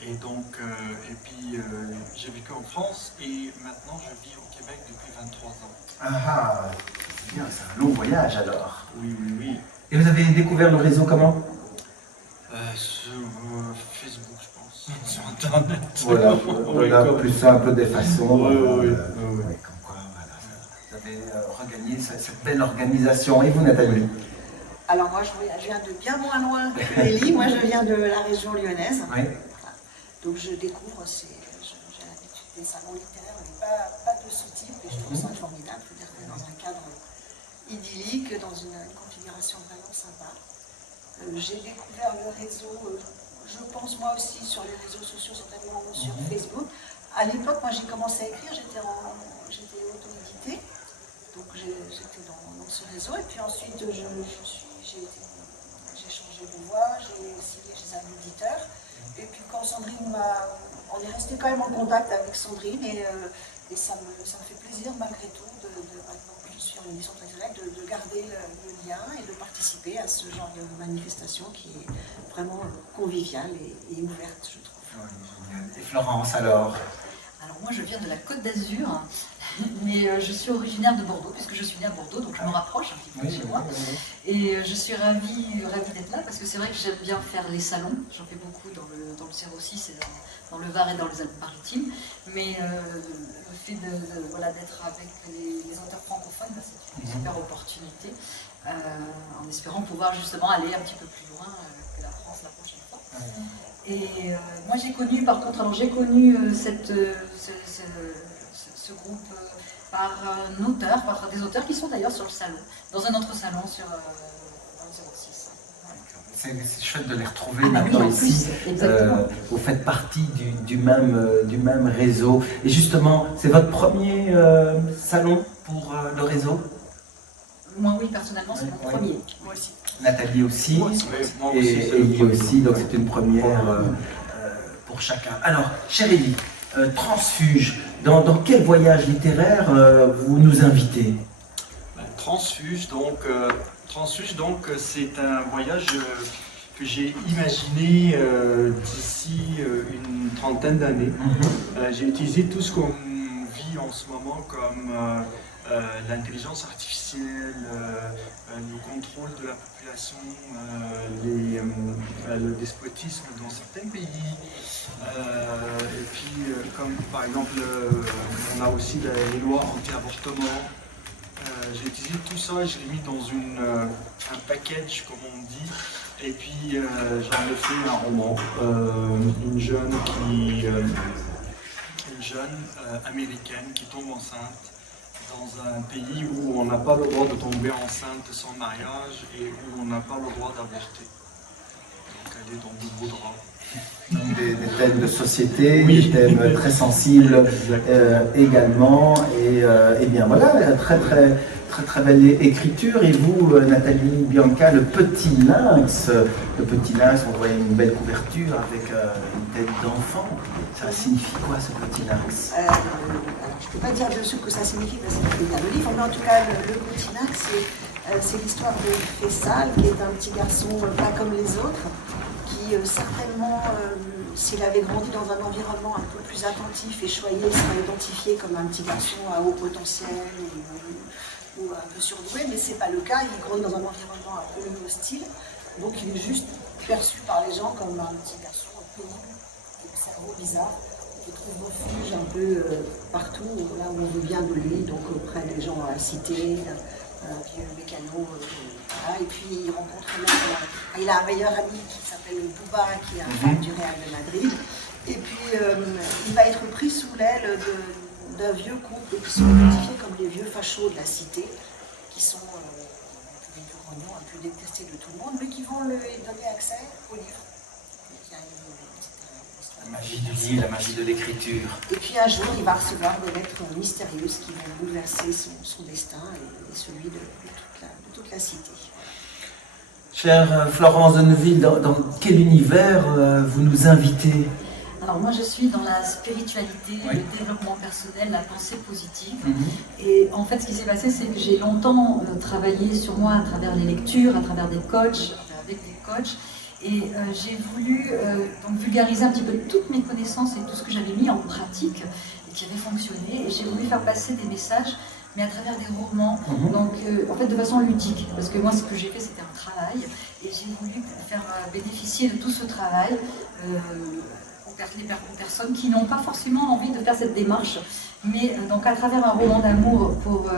et donc j'ai vécu en France, et maintenant je vis au Québec depuis 23 ans. Ah, c'est bien, c'est un long voyage alors. Oui. Et vous avez découvert le réseau comment? Sur Facebook, je pense, sur Internet. Voilà, plus simple des façons. Oui. Comme quoi, voilà, vous avez regagné cette belle organisation. Et vous, Nathalie? Alors moi, je viens de bien moins loin que Élie. Moi, je viens de la région lyonnaise. Oui. Donc je découvre, j'ai l'habitude des salons littéraires, mais pas de ce type, et je trouve ça formidable. C'est-à-dire qu'on est dans un cadre idyllique, dans une configuration vraiment sympa. J'ai découvert le réseau, je pense moi aussi sur les réseaux sociaux, certainement sur Facebook. À l'époque, moi j'ai commencé à écrire, j'étais auto-éditée, donc j'étais dans ce réseau, et puis ensuite j'ai changé de voix, j'ai signé chez un éditeur, et puis quand Sandrine on est resté quand même en contact avec Sandrine, et ça me fait plaisir malgré tout, maintenant que je suis en édition traditionnelle, de garder le lien et de participer à ce genre de manifestation qui est vraiment conviviale et ouverte, je trouve. Et Florence, alors? Alors moi je viens de la Côte d'Azur, mais je suis originaire de Bordeaux, puisque je suis née à Bordeaux, donc je me rapproche un petit peu de chez moi. Et je suis ravie d'être là, parce que c'est vrai que j'aime bien faire les salons, j'en fais beaucoup dans le 06 et dans le Var et dans les Alpes-Maritimes, mais le fait d'être avec les auteurs francophones, c'est une super opportunité, en espérant pouvoir justement aller un petit peu plus loin que la France la prochaine fois. Et moi j'ai connu ce groupe par un auteur, par des auteurs qui sont d'ailleurs sur le salon, dans un autre salon dans le 06. C'est chouette de les retrouver maintenant ici. Vous faites partie du même réseau. Et justement, c'est votre premier salon pour le réseau? Moi oui, personnellement c'est mon premier. Moi aussi. Nathalie aussi, Moi et Élie aussi, donc c'est une première pour chacun. Alors, chère Élie, Transfuge, dans quel voyage littéraire vous nous invitez? Transfuge, donc c'est un voyage que j'ai imaginé d'ici une trentaine d'années. J'ai utilisé tout ce qu'on vit en ce moment comme l'intelligence artificielle, le contrôle de la population, le despotisme dans certains pays. Et puis, comme par exemple, on a aussi les lois anti-avortement. J'ai utilisé tout ça, je l'ai mis dans un package, comme on dit, et puis j'en ai fait un roman. Une jeune américaine qui tombe enceinte dans un pays où on n'a pas le droit de tomber enceinte sans mariage et où on n'a pas le droit d'avorter. Donc elle est dans de beaux draps. Des thèmes de société, oui. Des thèmes très sensibles également, et bien voilà, très belle écriture. Et vous, Nathalie Bianca, le petit lynx, on voit une belle couverture avec une tête d'enfant. Ça signifie quoi, ce petit lynx? Alors, je ne peux pas dire de ce que ça signifie parce que c'est dans le livre, mais en tout cas, le petit lynx, c'est l'histoire de Faisal, qui est un petit garçon pas comme les autres, qui certainement, s'il avait grandi dans un environnement un peu plus attentif et choyé, serait identifié comme un petit garçon à haut potentiel ou un peu surdoué, mais ce n'est pas le cas. Il grandit dans un environnement un peu hostile, donc il est juste perçu par les gens comme un petit garçon pénible, avec un cerveau bizarre, qui trouve refuge un peu partout, là où on veut bien de lui, donc auprès des gens à la cité, un vieux mécano. Et puis il rencontre il a un meilleur ami qui s'appelle Bouba, qui est un fan du Real de Madrid. Et puis il va être pris sous l'aile d'un vieux couple qui sont identifiés comme les vieux fachos de la cité, qui sont un peu grognons, un peu détestés de tout le monde, mais qui vont lui donner accès au livre. La magie du livre, la magie de l'écriture. Et puis un jour, il va recevoir des lettres mystérieuses qui vont bouleverser son destin et celui de toute la cité. Chère Florence de Neuville, dans quel univers vous nous invitez? Alors moi je suis dans la spiritualité, oui. Le développement personnel, la pensée positive. Et en fait ce qui s'est passé, c'est que j'ai longtemps travaillé sur moi à travers les lectures, à travers des coachs, avec des coachs. Et j'ai voulu donc vulgariser un petit peu toutes mes connaissances et tout ce que j'avais mis en pratique et qui avait fonctionné. Et j'ai voulu faire passer des messages, mais à travers des romans, donc en fait de façon ludique. Parce que moi ce que j'ai fait c'était un travail, et j'ai voulu faire bénéficier de tout ce travail aux personnes qui n'ont pas forcément envie de faire cette démarche, mais donc à travers un roman d'amour pour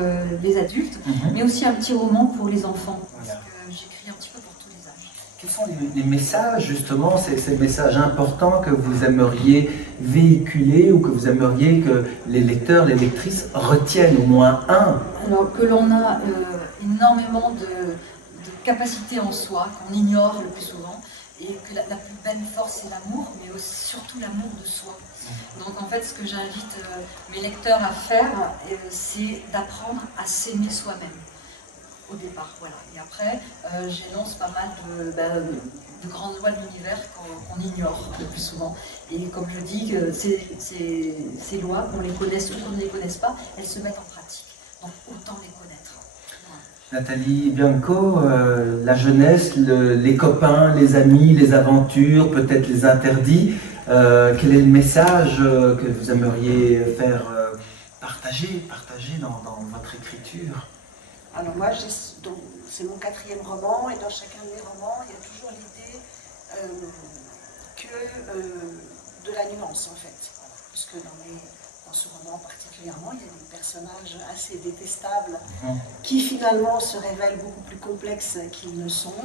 les adultes, mais aussi un petit roman pour les enfants, parce que j'écris un petit peu pour tous les âges. Quels sont les messages, justement, ces messages importants que vous aimeriez véhiculer ou que vous aimeriez que les lecteurs, les lectrices retiennent au moins un? Alors que l'on a énormément de capacités en soi, qu'on ignore le plus souvent, et que la plus belle force c'est l'amour, mais aussi, surtout l'amour de soi. Donc en fait ce que j'invite mes lecteurs à faire, c'est d'apprendre à s'aimer soi-même. Au départ, voilà. Et après, j'énonce pas mal de grandes lois de l'univers qu'on ignore le plus souvent. Et comme je dis, ces lois, qu'on les connaisse ou qu'on ne les connaisse pas, elles se mettent en pratique. Donc autant les connaître. Nathalie Bianco, la jeunesse, les copains, les amis, les aventures, peut-être les interdits. Quel est le message que vous aimeriez faire partager dans votre écriture? Alors moi, c'est mon 4e roman, et dans chacun de mes romans, il y a toujours l'idée de la nuance, en fait. Voilà. Puisque dans ce roman particulièrement, il y a des personnages assez détestables qui finalement se révèlent beaucoup plus complexes qu'ils ne sont.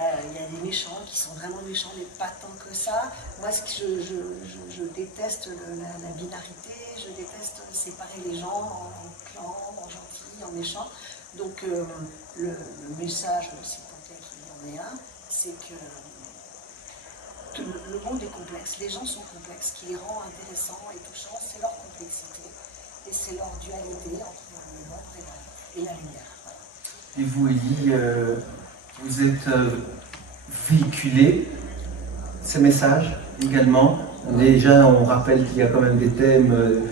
Il y a des méchants qui sont vraiment méchants, mais pas tant que ça. Moi, je déteste la binarité, je déteste séparer les gens en clans, en gentils, en méchants. Donc le message, si tant est qu'il y en ait un, c'est que le monde est complexe, les gens sont complexes, ce qui les rend intéressants et touchants, c'est leur complexité et c'est leur dualité entre l'ombre et la lumière. Voilà. Et vous, Élie, vous êtes véhiculé ces messages également? Déjà, on rappelle qu'il y a quand même des thèmes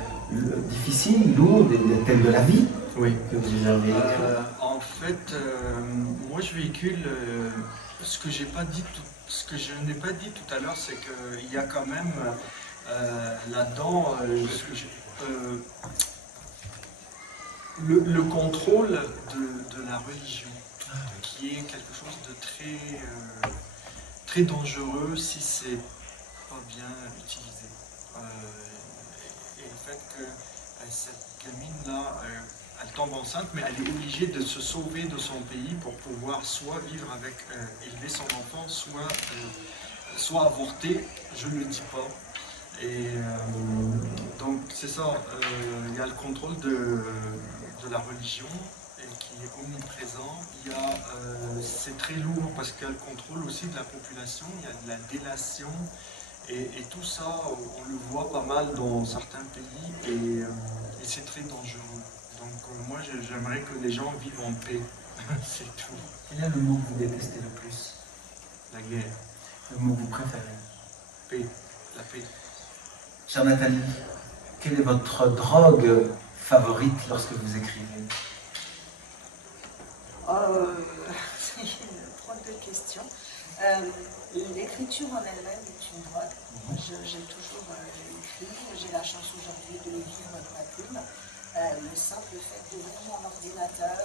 difficiles, lourds, des thèmes de la vie. Oui. Que vous avez écrits. En fait, moi je véhicule ce que je n'ai pas dit tout à l'heure, c'est qu'il y a quand même là-dedans le contrôle de la religion, qui est quelque chose de très dangereux si c'est pas bien utilisé. Et le fait que cette gamine-là, elle tombe enceinte, mais elle est obligée de se sauver de son pays pour pouvoir soit vivre avec, élever son enfant, soit avorter, je ne le dis pas. Et donc c'est ça, il y a le contrôle de la religion qui est omniprésent. C'est très lourd parce qu'il y a le contrôle aussi de la population, il y a de la délation. Et tout ça, on le voit pas mal dans certains pays et c'est très dangereux. Donc moi, j'aimerais que les gens vivent en paix. C'est tout. Quel est le mot que vous détestez le plus? La guerre. Le mot que vous préférez? Paix. La paix. Chère Nathalie, quelle est votre drogue favorite lorsque vous écrivez? C'est une drôle de question. L'écriture en elle-même est une drogue. J'ai toujours écrit, j'ai la chance aujourd'hui de le vivre de ma plume. Le simple fait d'ouvrir mon ordinateur,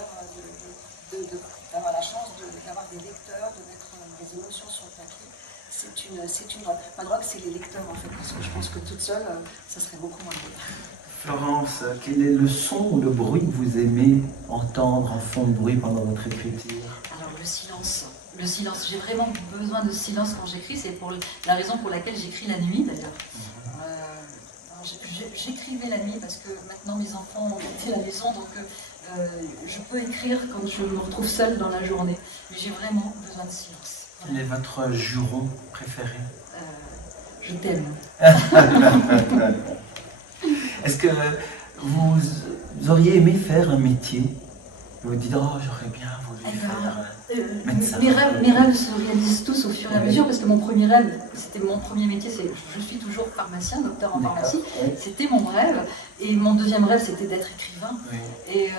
d'avoir la chance d'avoir des lecteurs, de mettre des émotions sur le papier, c'est une drogue. Ma drogue, c'est les lecteurs en fait, parce que je pense que toute seule, ça serait beaucoup moins drôle. Florence, quel est le son ou le bruit que vous aimez entendre en fond de bruit pendant votre écriture? Alors le silence. Le silence, j'ai vraiment besoin de silence quand j'écris, c'est pour la raison pour laquelle j'écris la nuit d'ailleurs. J'écrivais la nuit parce que maintenant mes enfants ont quitté la maison, donc je peux écrire quand je me retrouve seule dans la journée. Mais j'ai vraiment besoin de silence. Quel est votre juron préféré? Je t'aime. Est-ce que vous auriez aimé faire un métier? Vous vous dites, oh, j'aurais bien voulu faire médecin. Mes rêves se réalisent tous au fur et à mesure, parce que mon premier rêve, c'était mon premier métier, je suis toujours pharmacien, docteur en pharmacie, c'était mon rêve. Et mon deuxième rêve, c'était d'être écrivain. Oui. Et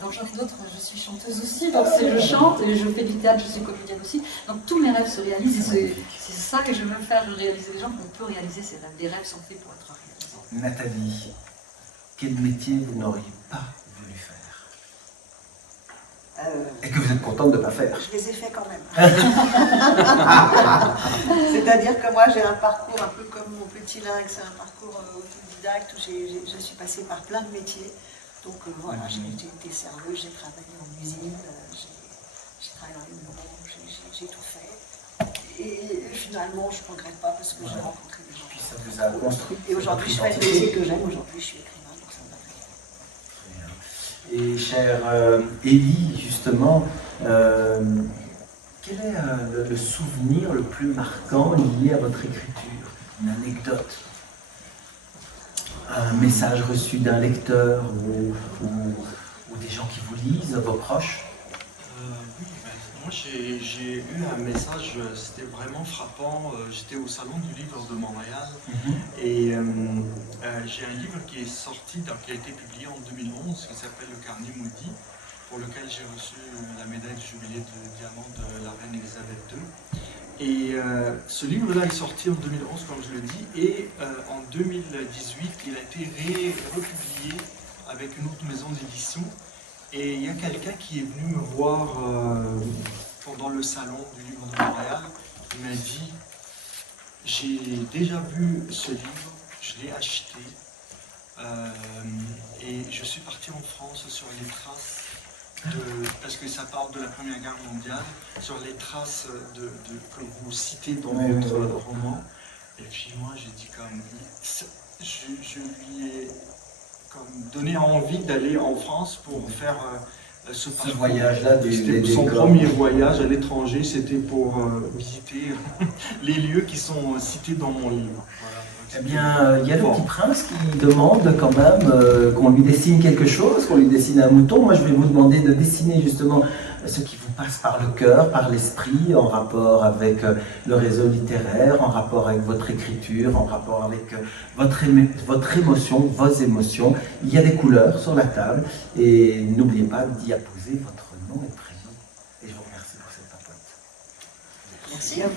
donc j'en ai d'autres, je suis chanteuse aussi, donc je chante, et je fais du théâtre, je suis comédienne aussi. Donc tous mes rêves se réalisent, et c'est ça que je veux faire réaliser les gens, qu'on peut réaliser ces rêves. Les rêves sont faits pour être réalisés. Nathalie, quel métier vous n'auriez pas voulu faire? Et que vous êtes contente de ne pas faire? Je les ai faits quand même. C'est-à-dire que moi j'ai un parcours un peu comme mon petit lynx, c'est un parcours autodidacte où je suis passée par plein de métiers. Donc voilà, j'ai été serveuse, j'ai travaillé en usine, j'ai travaillé dans les bureaux, j'ai tout fait. Et finalement je ne regrette pas parce que j'ai rencontré des gens. Puis ça vous a construit. Et aujourd'hui je fais le métier que j'aime, aujourd'hui je suis écrivain. Et chère Élie, justement, quel est le souvenir le plus marquant lié à votre écriture? Une anecdote? Un message reçu d'un lecteur ou des gens qui vous lisent, vos proches? Oui, moi j'ai eu un message, c'était vraiment frappant. J'étais au Salon du Livre de Montréal et j'ai un livre qui est sorti, qui a été publié en 2011, qui s'appelle Le Carnet Maudit, pour lequel j'ai reçu la médaille du jubilé de diamant de la reine Elisabeth II. Et ce livre-là est sorti en 2011, comme je le dis, et en 2018, il a été republié avec une autre maison d'édition. Et il y a quelqu'un qui est venu me voir pendant le salon du livre de Montréal. Il m'a dit, j'ai déjà vu ce livre, je l'ai acheté, et je suis parti en France sur les traces, parce que ça parle de la Première Guerre mondiale, sur les traces que vous citez dans votre roman. Et puis moi j'ai dit comme, je lui ai donné envie d'aller en France pour faire ce voyage-là. Son premier voyage à l'étranger, c'était pour visiter les lieux qui sont cités dans mon livre. Voilà. Eh bien, il y a le petit prince qui demande quand même qu'on lui dessine quelque chose, qu'on lui dessine un mouton. Moi, je vais vous demander de dessiner justement ce qui vous passe par le cœur, par l'esprit, en rapport avec le réseau littéraire, en rapport avec votre écriture, en rapport avec votre émotion, vos émotions. Il y a des couleurs sur la table et n'oubliez pas d'y apposer votre nom et prénom. Et je vous remercie pour cette papote. Merci à vous.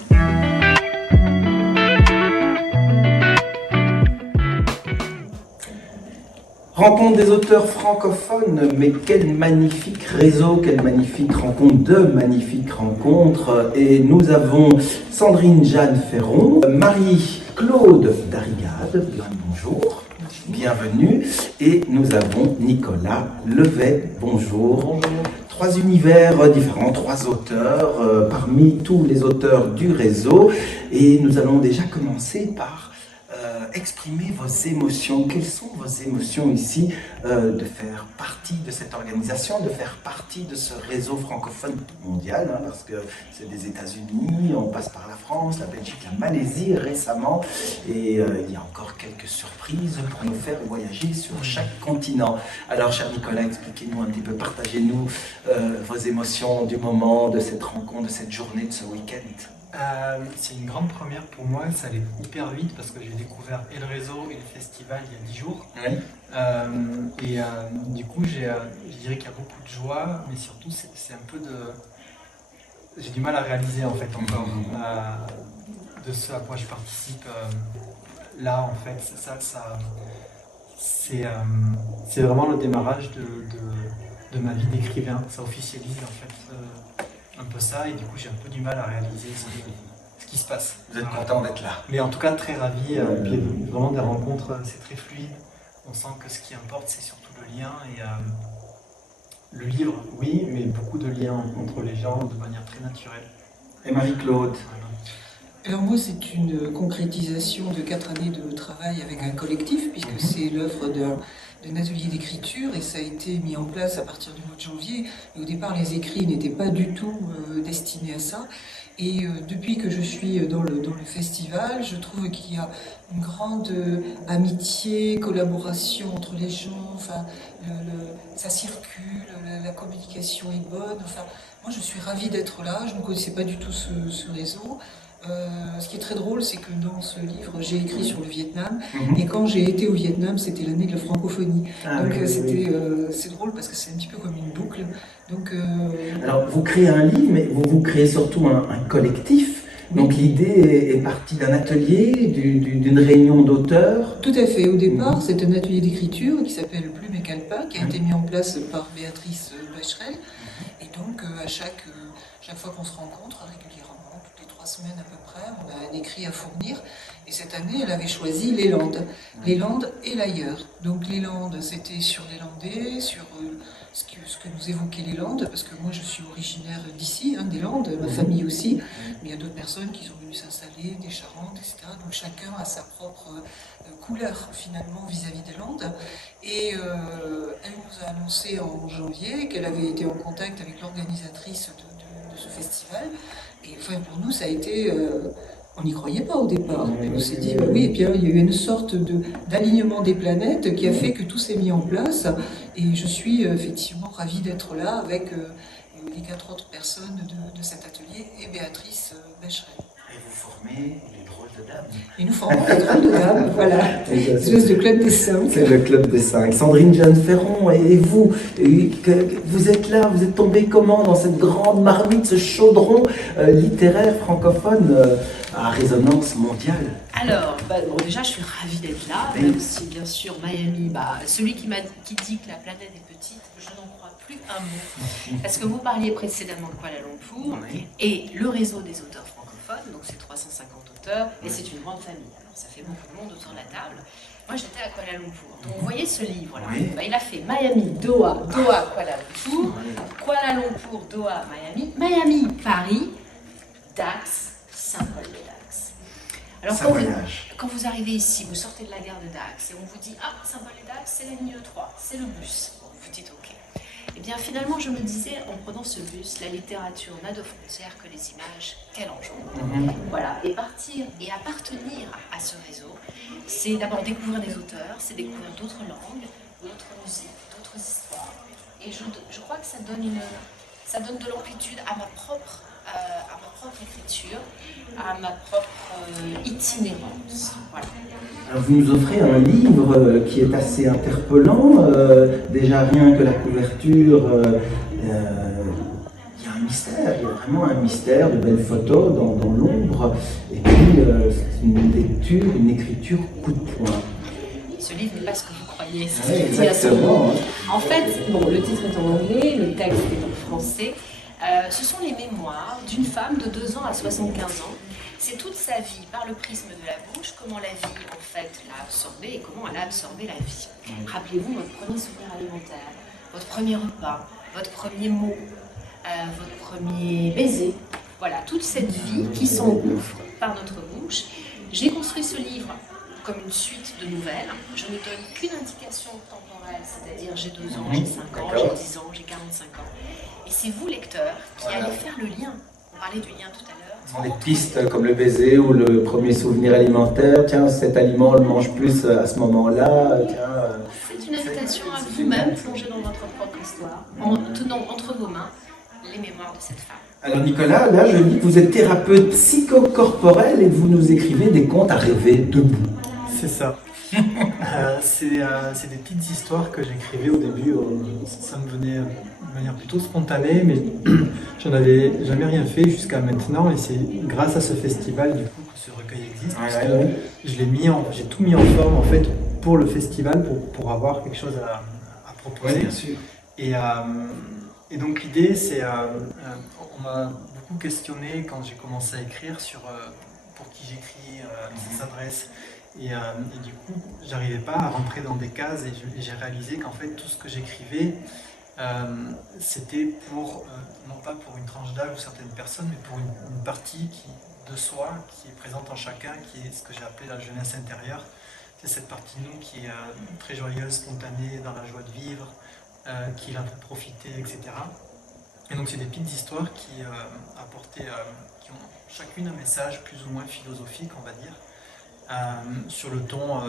Rencontre des auteurs francophones, mais quel magnifique réseau, quelle magnifique rencontre, deux magnifiques rencontres. Et nous avons Sandrine Jeanne Ferron, Marie-Claude Darrigade, bonjour, bienvenue. Et nous avons Nicolas Levet, bonjour. Trois univers différents, trois auteurs parmi tous les auteurs du réseau. Et nous allons déjà commencer par exprimer vos émotions. Quelles sont vos émotions ici de faire partie de cette organisation, de faire partie de ce réseau francophone mondial, hein, parce que c'est des États-Unis, on passe par la France, la Belgique, la Malaisie récemment, et il y a encore quelques surprises pour nous faire voyager sur chaque continent. Alors, cher Nicolas, expliquez-nous un petit peu, partagez-nous vos émotions du moment, de cette rencontre, de cette journée, de ce week-end. C'est une grande première pour moi, ça allait hyper vite parce que j'ai découvert et le réseau et le festival il y a 10 jours. Oui. Du coup, je dirais qu'il y a beaucoup de joie, mais surtout c'est un peu de... J'ai du mal à réaliser en fait encore de ce à quoi je participe là en fait. C'est vraiment le démarrage de ma vie d'écrivain, ça officialise en fait un peu ça, et du coup j'ai un peu du mal à réaliser ce qui se passe. Vous êtes content d'être là? Mais en tout cas très ravi, puis vraiment des rencontres, c'est très fluide, on sent que ce qui importe c'est surtout le lien, et le livre oui, mais beaucoup de liens entre les gens de manière très naturelle. Et Marie-Claude? Alors moi, c'est une concrétisation de 4 années de travail avec un collectif, puisque c'est l'œuvre d'un atelier d'écriture, et ça a été mis en place à partir du mois de janvier. Et au départ, les écrits n'étaient pas du tout destinés à ça. Et depuis que je suis dans le festival, je trouve qu'il y a une grande amitié, collaboration entre les gens, enfin, ça circule, la communication est bonne. Enfin, moi, je suis ravie d'être là, je ne connaissais pas du tout ce réseau. Ce qui est très drôle, c'est que dans ce livre, j'ai écrit sur le Vietnam, et quand j'ai été au Vietnam, c'était l'année de la francophonie. Donc c'est drôle parce que c'est un petit peu comme une boucle. Donc, alors, vous créez un livre, mais vous créez surtout un collectif. Donc l'idée est partie d'un atelier, d'une réunion d'auteurs. Tout à fait. Au départ, c'est un atelier d'écriture qui s'appelle Plume et Calepin, qui a été mis en place par Béatrice Becherel. Et donc, à chaque fois qu'on se rencontre régulièrement, toutes les 3 semaines à peu près, on a un écrit à fournir. Et cette année, elle avait choisi les Landes. Les Landes et l'ailleurs. Donc les Landes, c'était sur les Landais, sur ce que nous évoquait les Landes, parce que moi je suis originaire d'ici, des Landes, ma famille aussi, mais il y a d'autres personnes qui sont venues s'installer, des Charentes, etc. Donc chacun a sa propre couleur finalement vis-à-vis des Landes. Et elle nous a annoncé en janvier qu'elle avait été en contact avec l'organisatrice de ce festival. Et enfin, pour nous, ça a été... on n'y croyait pas au départ. On s'est dit, oui, et puis il y a eu une sorte d'alignement des planètes qui a fait que tout s'est mis en place. Et je suis effectivement ravie d'être là avec les 4 autres personnes de cet atelier et Béatrice Becherel. Et vous formez les drôles de dames. Et nous formons les drôles de dames, voilà. Espèce de club des 5. C'est le club des 5. Sandrine Jeanne Ferron, et vous, vous êtes là, vous êtes tombée comment dans cette grande marmite, ce chaudron littéraire francophone à résonance mondiale? Alors, bon, déjà, je suis ravie d'être là, même si, bien sûr, Miami, celui qui dit que la planète est petite, je n'en crois plus un mot. Parce que vous parliez précédemment de Kuala Lumpur, et le réseau des auteurs francophones, donc c'est 350 auteurs, et c'est une grande famille. Alors, ça fait beaucoup de monde autour de la table. Moi, j'étais à Kuala Lumpur. Donc, vous voyez ce livre-là. Il a fait Miami, Doha, Kuala Lumpur, Kuala Lumpur, Doha, Miami, Miami, Paris, Dax, Saint-Paul-de-Dax. Alors quand vous arrivez ici, vous sortez de la gare de Dax et on vous dit « Ah, Saint-Paul-de-Dax, c'est la ligne 3, c'est le bus. » Bon, vous dites « Ok. » Eh bien finalement, je me disais, en prenant ce bus, la littérature n'a de frontières que les images qu'elle engendre. Voilà, et partir et appartenir à ce réseau, c'est d'abord découvrir des auteurs, c'est découvrir d'autres langues, d'autres musiques, d'autres histoires. Et je crois que ça donne ça donne de l'amplitude à ma propre écriture, à ma propre itinérance. Voilà. Alors vous nous offrez un livre qui est assez interpellant, déjà rien que la couverture, il y a un mystère, il y a vraiment un mystère, de belles photos dans l'ombre, et puis c'est une lecture, une écriture coup de poing. Ce livre n'est pas ce que vous croyez, c'est Oui, ce qu'il dit à son nom. exactement. En fait, bon, le titre est en anglais, le texte est en français. Ce sont les mémoires d'une femme de 2 ans à 75 ans. C'est toute sa vie par le prisme de la bouche, comment la vie en fait l'a absorbée et comment elle a absorbé la vie. Rappelez-vous votre premier souvenir alimentaire, votre premier repas, votre premier mot, votre premier baiser. Voilà, toute cette vie qui s'engouffre par notre bouche. J'ai construit ce livre comme une suite de nouvelles. Je ne donne qu'une indication temporelle, c'est-à-dire j'ai 2 ans, j'ai 5 ans, j'ai 10 ans, j'ai 45 ans. Et c'est vous, lecteurs, qui allez faire le lien. On parlait du lien tout à l'heure. Des pistes comme le baiser ou le premier souvenir alimentaire. Tiens, cet aliment, on le mange plus à ce moment-là. C'est une invitation à vous-même plonger dans votre propre histoire, en tenant entre vos mains les mémoires de cette femme. Alors Nicolas, là je lis que vous êtes thérapeute psychocorporel et vous nous écrivez des contes à rêver debout. C'est ça. C'est des petites histoires que j'écrivais au début. Ça me venait de manière plutôt spontanée, mais j'en avais jamais rien fait jusqu'à maintenant. Et c'est grâce à ce festival du coup que ce recueil existe. Parce que j'ai tout mis en forme en fait pour le festival, pour avoir quelque chose à proposer. Oui, bien sûr. Et donc l'idée, c'est, on m'a beaucoup questionné quand j'ai commencé à écrire sur pour qui j'écris, qui s'adresse. Et du coup, j'arrivais pas à rentrer dans des cases et j'ai réalisé qu'en fait, tout ce que j'écrivais, c'était pour, non pas pour une tranche d'âge ou certaines personnes, mais pour une partie de soi qui est présente en chacun, qui est ce que j'ai appelé la jeunesse intérieure. C'est cette partie de nous qui est très joyeuse, spontanée, dans la joie de vivre, qui l'a fait profiter, etc. Et donc c'est des petites histoires qui qui ont chacune un message plus ou moins philosophique, on va dire. Sur le ton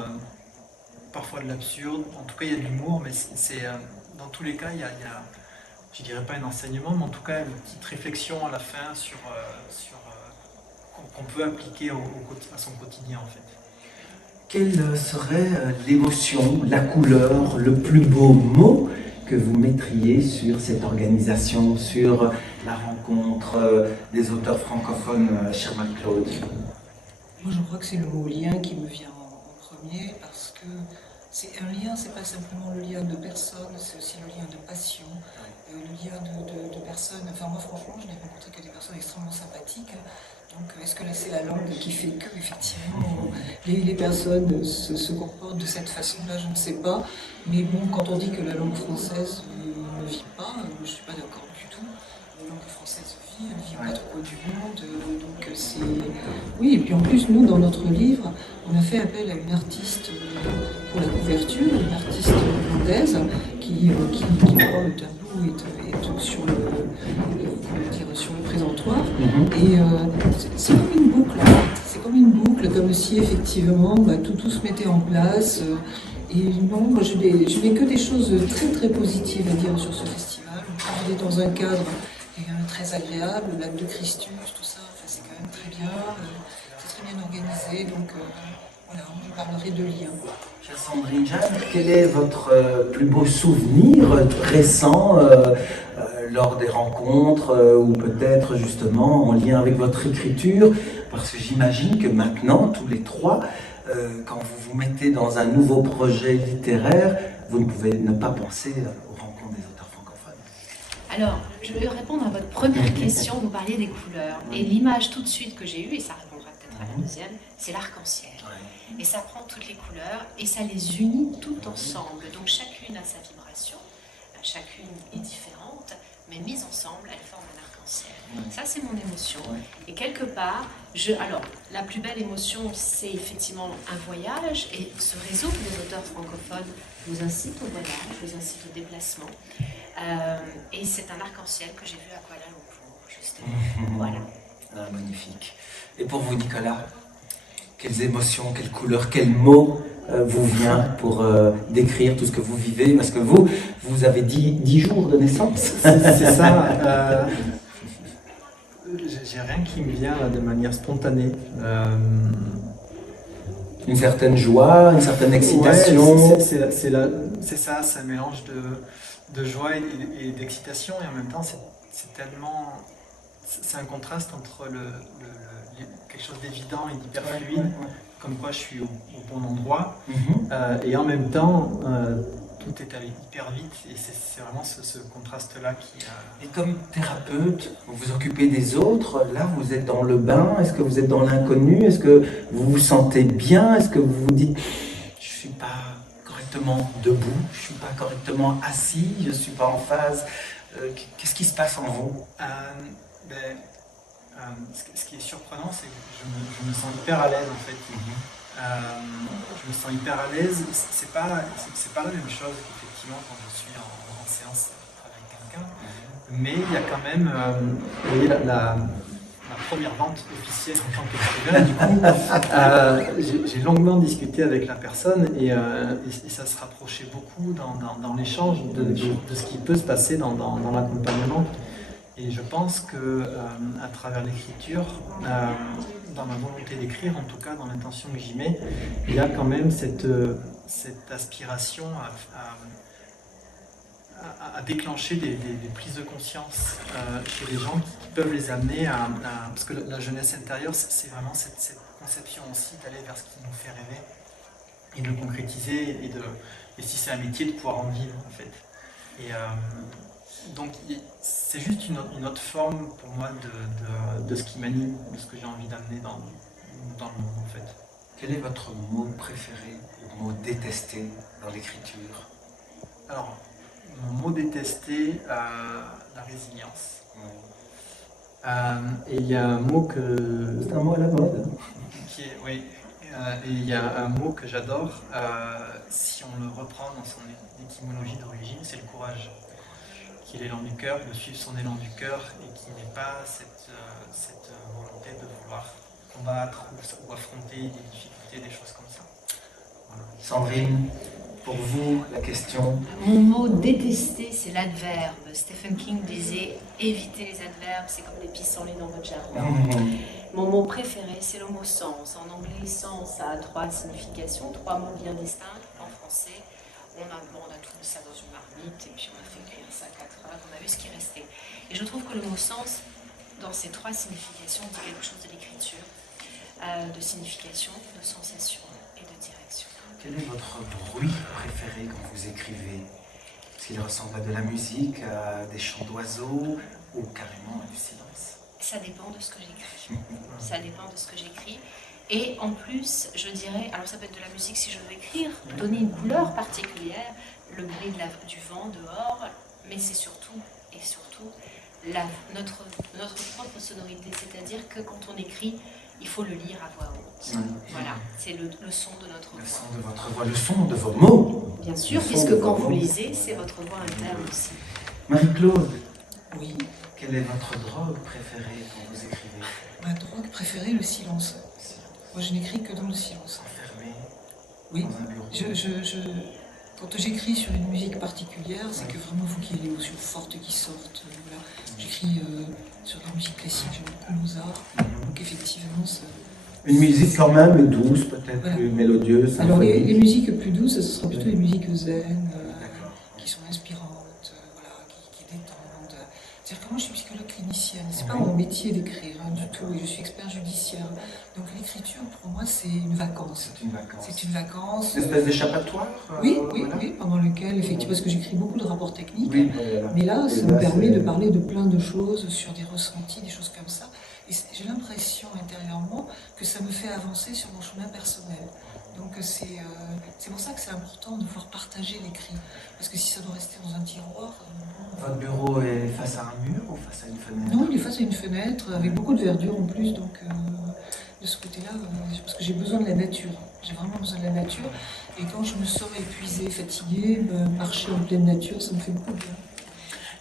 parfois de l'absurde, en tout cas il y a de l'humour, mais dans tous les cas il y a, je dirais pas un enseignement, mais en tout cas une petite réflexion à la fin sur qu'on peut appliquer à son quotidien en fait. Quelle serait l'émotion, la couleur, le plus beau mot que vous mettriez sur cette organisation, sur la rencontre des auteurs francophones, cher Marie-Claude? Moi, je crois que c'est le mot lien qui me vient en premier, parce que c'est un lien, c'est pas simplement le lien de personnes, c'est aussi le lien de passion, le lien de personnes. Enfin, moi, franchement, je n'ai rencontré que des personnes extrêmement sympathiques. Donc, est-ce que là, c'est la langue qui fait que, effectivement, les personnes se comportent de cette façon-là, je ne sais pas. Mais bon, quand on dit que la langue française ne vit pas, je ne suis pas d'accord du tout. La langue française vit, elle vit pas trop du monde. Donc, c'est... Oui, et puis en plus, nous, dans notre livre, on a fait appel à une artiste pour la couverture, une artiste hollandaise qui prend le tableau et sur le présentoir. Et c'est comme une boucle, en fait. C'est comme une boucle, comme si effectivement tout se mettait en place. Et non, moi je n'ai que des choses très très positives à dire sur ce festival. On est dans un cadre très agréable, le lac de Christus, tout ça, enfin, c'est quand même très bien, c'est très bien organisé. Donc voilà, je parlerai de liens. Chère Sandrine Jeanne, quel est votre plus beau souvenir récent lors des rencontres ou peut-être justement en lien avec votre écriture? Parce que j'imagine que maintenant, tous les trois, quand vous vous mettez dans un nouveau projet littéraire, vous ne pouvez ne pas penser aux rencontres des auteurs francophones. Alors, je vais répondre à votre première question, vous parliez des couleurs. Et l'image tout de suite que j'ai eue, et ça répondra peut-être à la deuxième, c'est l'arc-en-ciel. Et ça prend toutes les couleurs et ça les unit toutes ensemble. Donc chacune a sa vibration, chacune est différente, mais mises ensemble, elles forment un arc-en-ciel. Ça, c'est mon émotion. Et quelque part, alors, la plus belle émotion, c'est effectivement un voyage. Et ce réseau des auteurs francophones vous incite au voyage, vous incite au déplacement. Et c'est un arc-en-ciel que j'ai vu à Kuala Lumpur, justement. Voilà. Magnifique. Et pour vous, Nicolas, quelles émotions, quelles couleurs, quels mots vous vient pour décrire tout ce que vous vivez? Parce que vous avez 10 jours de naissance. C'est ça. J'ai rien qui me vient là, de manière spontanée. Une certaine joie, une certaine excitation. Ouais, c'est ça, c'est un mélange de joie et d'excitation, et en même temps c'est tellement... C'est un contraste entre quelque chose d'évident et d'hyper fluide, comme quoi je suis au bon endroit, et en même temps tout est allé hyper vite, et c'est vraiment ce contraste-là qui... Et comme thérapeute, vous vous occupez des autres, là vous êtes dans le bain, est-ce que vous êtes dans l'inconnu, est-ce que vous vous sentez bien, est-ce que vous vous dites je ne suis pas correctement debout, je ne suis pas correctement assis, je ne suis pas en phase, qu'est-ce qui se passe en vous? Ce qui est surprenant, c'est que je me sens hyper à l'aise en fait. Je me sens hyper à l'aise. C'est pas la même chose qu'effectivement quand je suis en séance avec quelqu'un. Mais il y a quand même, vous voyez, la première vente officielle en tant qu'écrivain, du coup, j'ai longuement discuté avec la personne et ça se rapprochait beaucoup dans l'échange de ce qui peut se passer dans l'accompagnement. Et je pense qu'à travers l'écriture, dans ma volonté d'écrire, en tout cas dans l'intention que j'y mets, il y a quand même cette aspiration à déclencher des prises de conscience chez les gens qui peuvent les amener à... Parce que la jeunesse intérieure, c'est vraiment cette conception aussi d'aller vers ce qui nous fait rêver et de le concrétiser et si c'est un métier, de pouvoir en vivre en fait. Et donc c'est juste une autre forme pour moi de ce qui m'anime, de ce que j'ai envie d'amener dans le monde en fait. Quel est votre mot préféré ou mot détesté dans l'écriture? Alors, mon mot détesté, la résilience. Et il y a un mot que... C'est un mot à la mode. Oui. Et il y a un mot que j'adore, si on le reprend dans son étymologie d'origine, c'est le courage. Qui est l'élan du cœur, de suivre son élan du cœur et qui n'est pas cette volonté de vouloir combattre ou affronter des difficultés, des choses comme ça. Voilà. Sandrine, pour vous, la question? Mon mot détesté, c'est l'adverbe. Stephen King disait « évitez les adverbes, c'est comme des pissenlits dans votre jardin ». Mon mot préféré, c'est le mot sens. En anglais, sens a 3 significations, 3 mots bien distincts. En français, on a tout mis ça dans une marmite et puis on a fait cuire ça 4 heures, on a vu ce qui restait. Et je trouve que le mot sens, dans ces 3 significations, dit quelque chose de l'écriture, de signification, de sensation et de direction. Quel est votre bruit préféré quand vous écrivez? Est-ce qu'il ressemble à de la musique, à des chants d'oiseaux ou carrément à du silence? Ça dépend de ce que j'écris. Ça dépend de ce que j'écris. Et en plus, je dirais, alors ça peut être de la musique si je veux écrire, donner une couleur particulière, le bruit du vent dehors, mais c'est surtout notre propre sonorité, c'est-à-dire que quand on écrit, il faut le lire à voix haute. Voilà, c'est le son de notre voix. Le son de votre voix, le son de vos mots. Bien sûr, puisque quand vous lisez, c'est votre voix interne aussi. Marie-Claude, oui. Quelle est votre drogue préférée quand vous écrivez? Ma drogue préférée, le silence. Moi, je n'écris que dans le silence. Enfermé oui. Dans un bureau. Quand j'écris sur une musique particulière, c'est que vraiment il faut qu'il y ait des émotions fortes qui sortent. Voilà. J'écris sur la musique classique, j'aime beaucoup Mozart. Donc effectivement, ça... Une musique quand même douce, peut-être voilà. Plus mélodieuse. Alors les musiques plus douces, ce sera plutôt les musiques zen, qui sont inspirantes, voilà, qui détendent. C'est-à-dire que moi je suis psychologue clinicienne, c'est pas mon métier d'écrire du tout, et je suis expert judiciaire. Donc l'écriture pour moi c'est une vacance. C'est une vacance. C'est une vacance. Une espèce d'échappatoire oui, pendant lequel effectivement, parce que j'écris beaucoup de rapports techniques, mais là ça me permet de parler de plein de choses, sur des ressentis, des choses comme ça. Et j'ai l'impression intérieurement que ça me fait avancer sur mon chemin personnel. Donc c'est pour ça que c'est important de pouvoir partager l'écrit. Parce que si ça doit rester dans un tiroir... Votre bureau est face à un mur ou face à une fenêtre? Non, il est face à une fenêtre, avec beaucoup de verdure en plus. Donc de ce côté-là, parce que j'ai besoin de la nature. J'ai vraiment besoin de la nature. Et quand je me sens épuisée, fatiguée, marcher en pleine nature, ça me fait beaucoup de bien.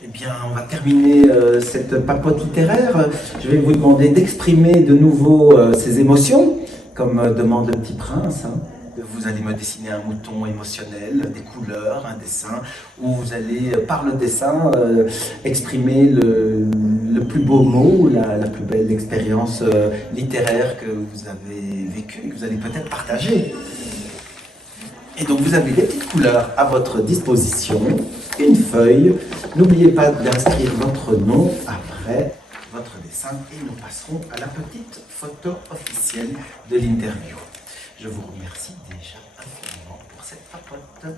Eh bien, on va terminer cette papote littéraire. Je vais vous demander d'exprimer de nouveau ces émotions, comme demande le petit prince, Vous allez me dessiner un mouton émotionnel, des couleurs, un dessin, où vous allez, par le dessin, exprimer le plus beau mot, la plus belle expérience littéraire que vous avez vécue, que vous allez peut-être partager. Et donc vous avez des petites couleurs à votre disposition, une feuille. N'oubliez pas d'inscrire votre nom après votre dessin et nous passerons à la petite photo officielle de l'interview. Je vous remercie déjà infiniment pour cette papote.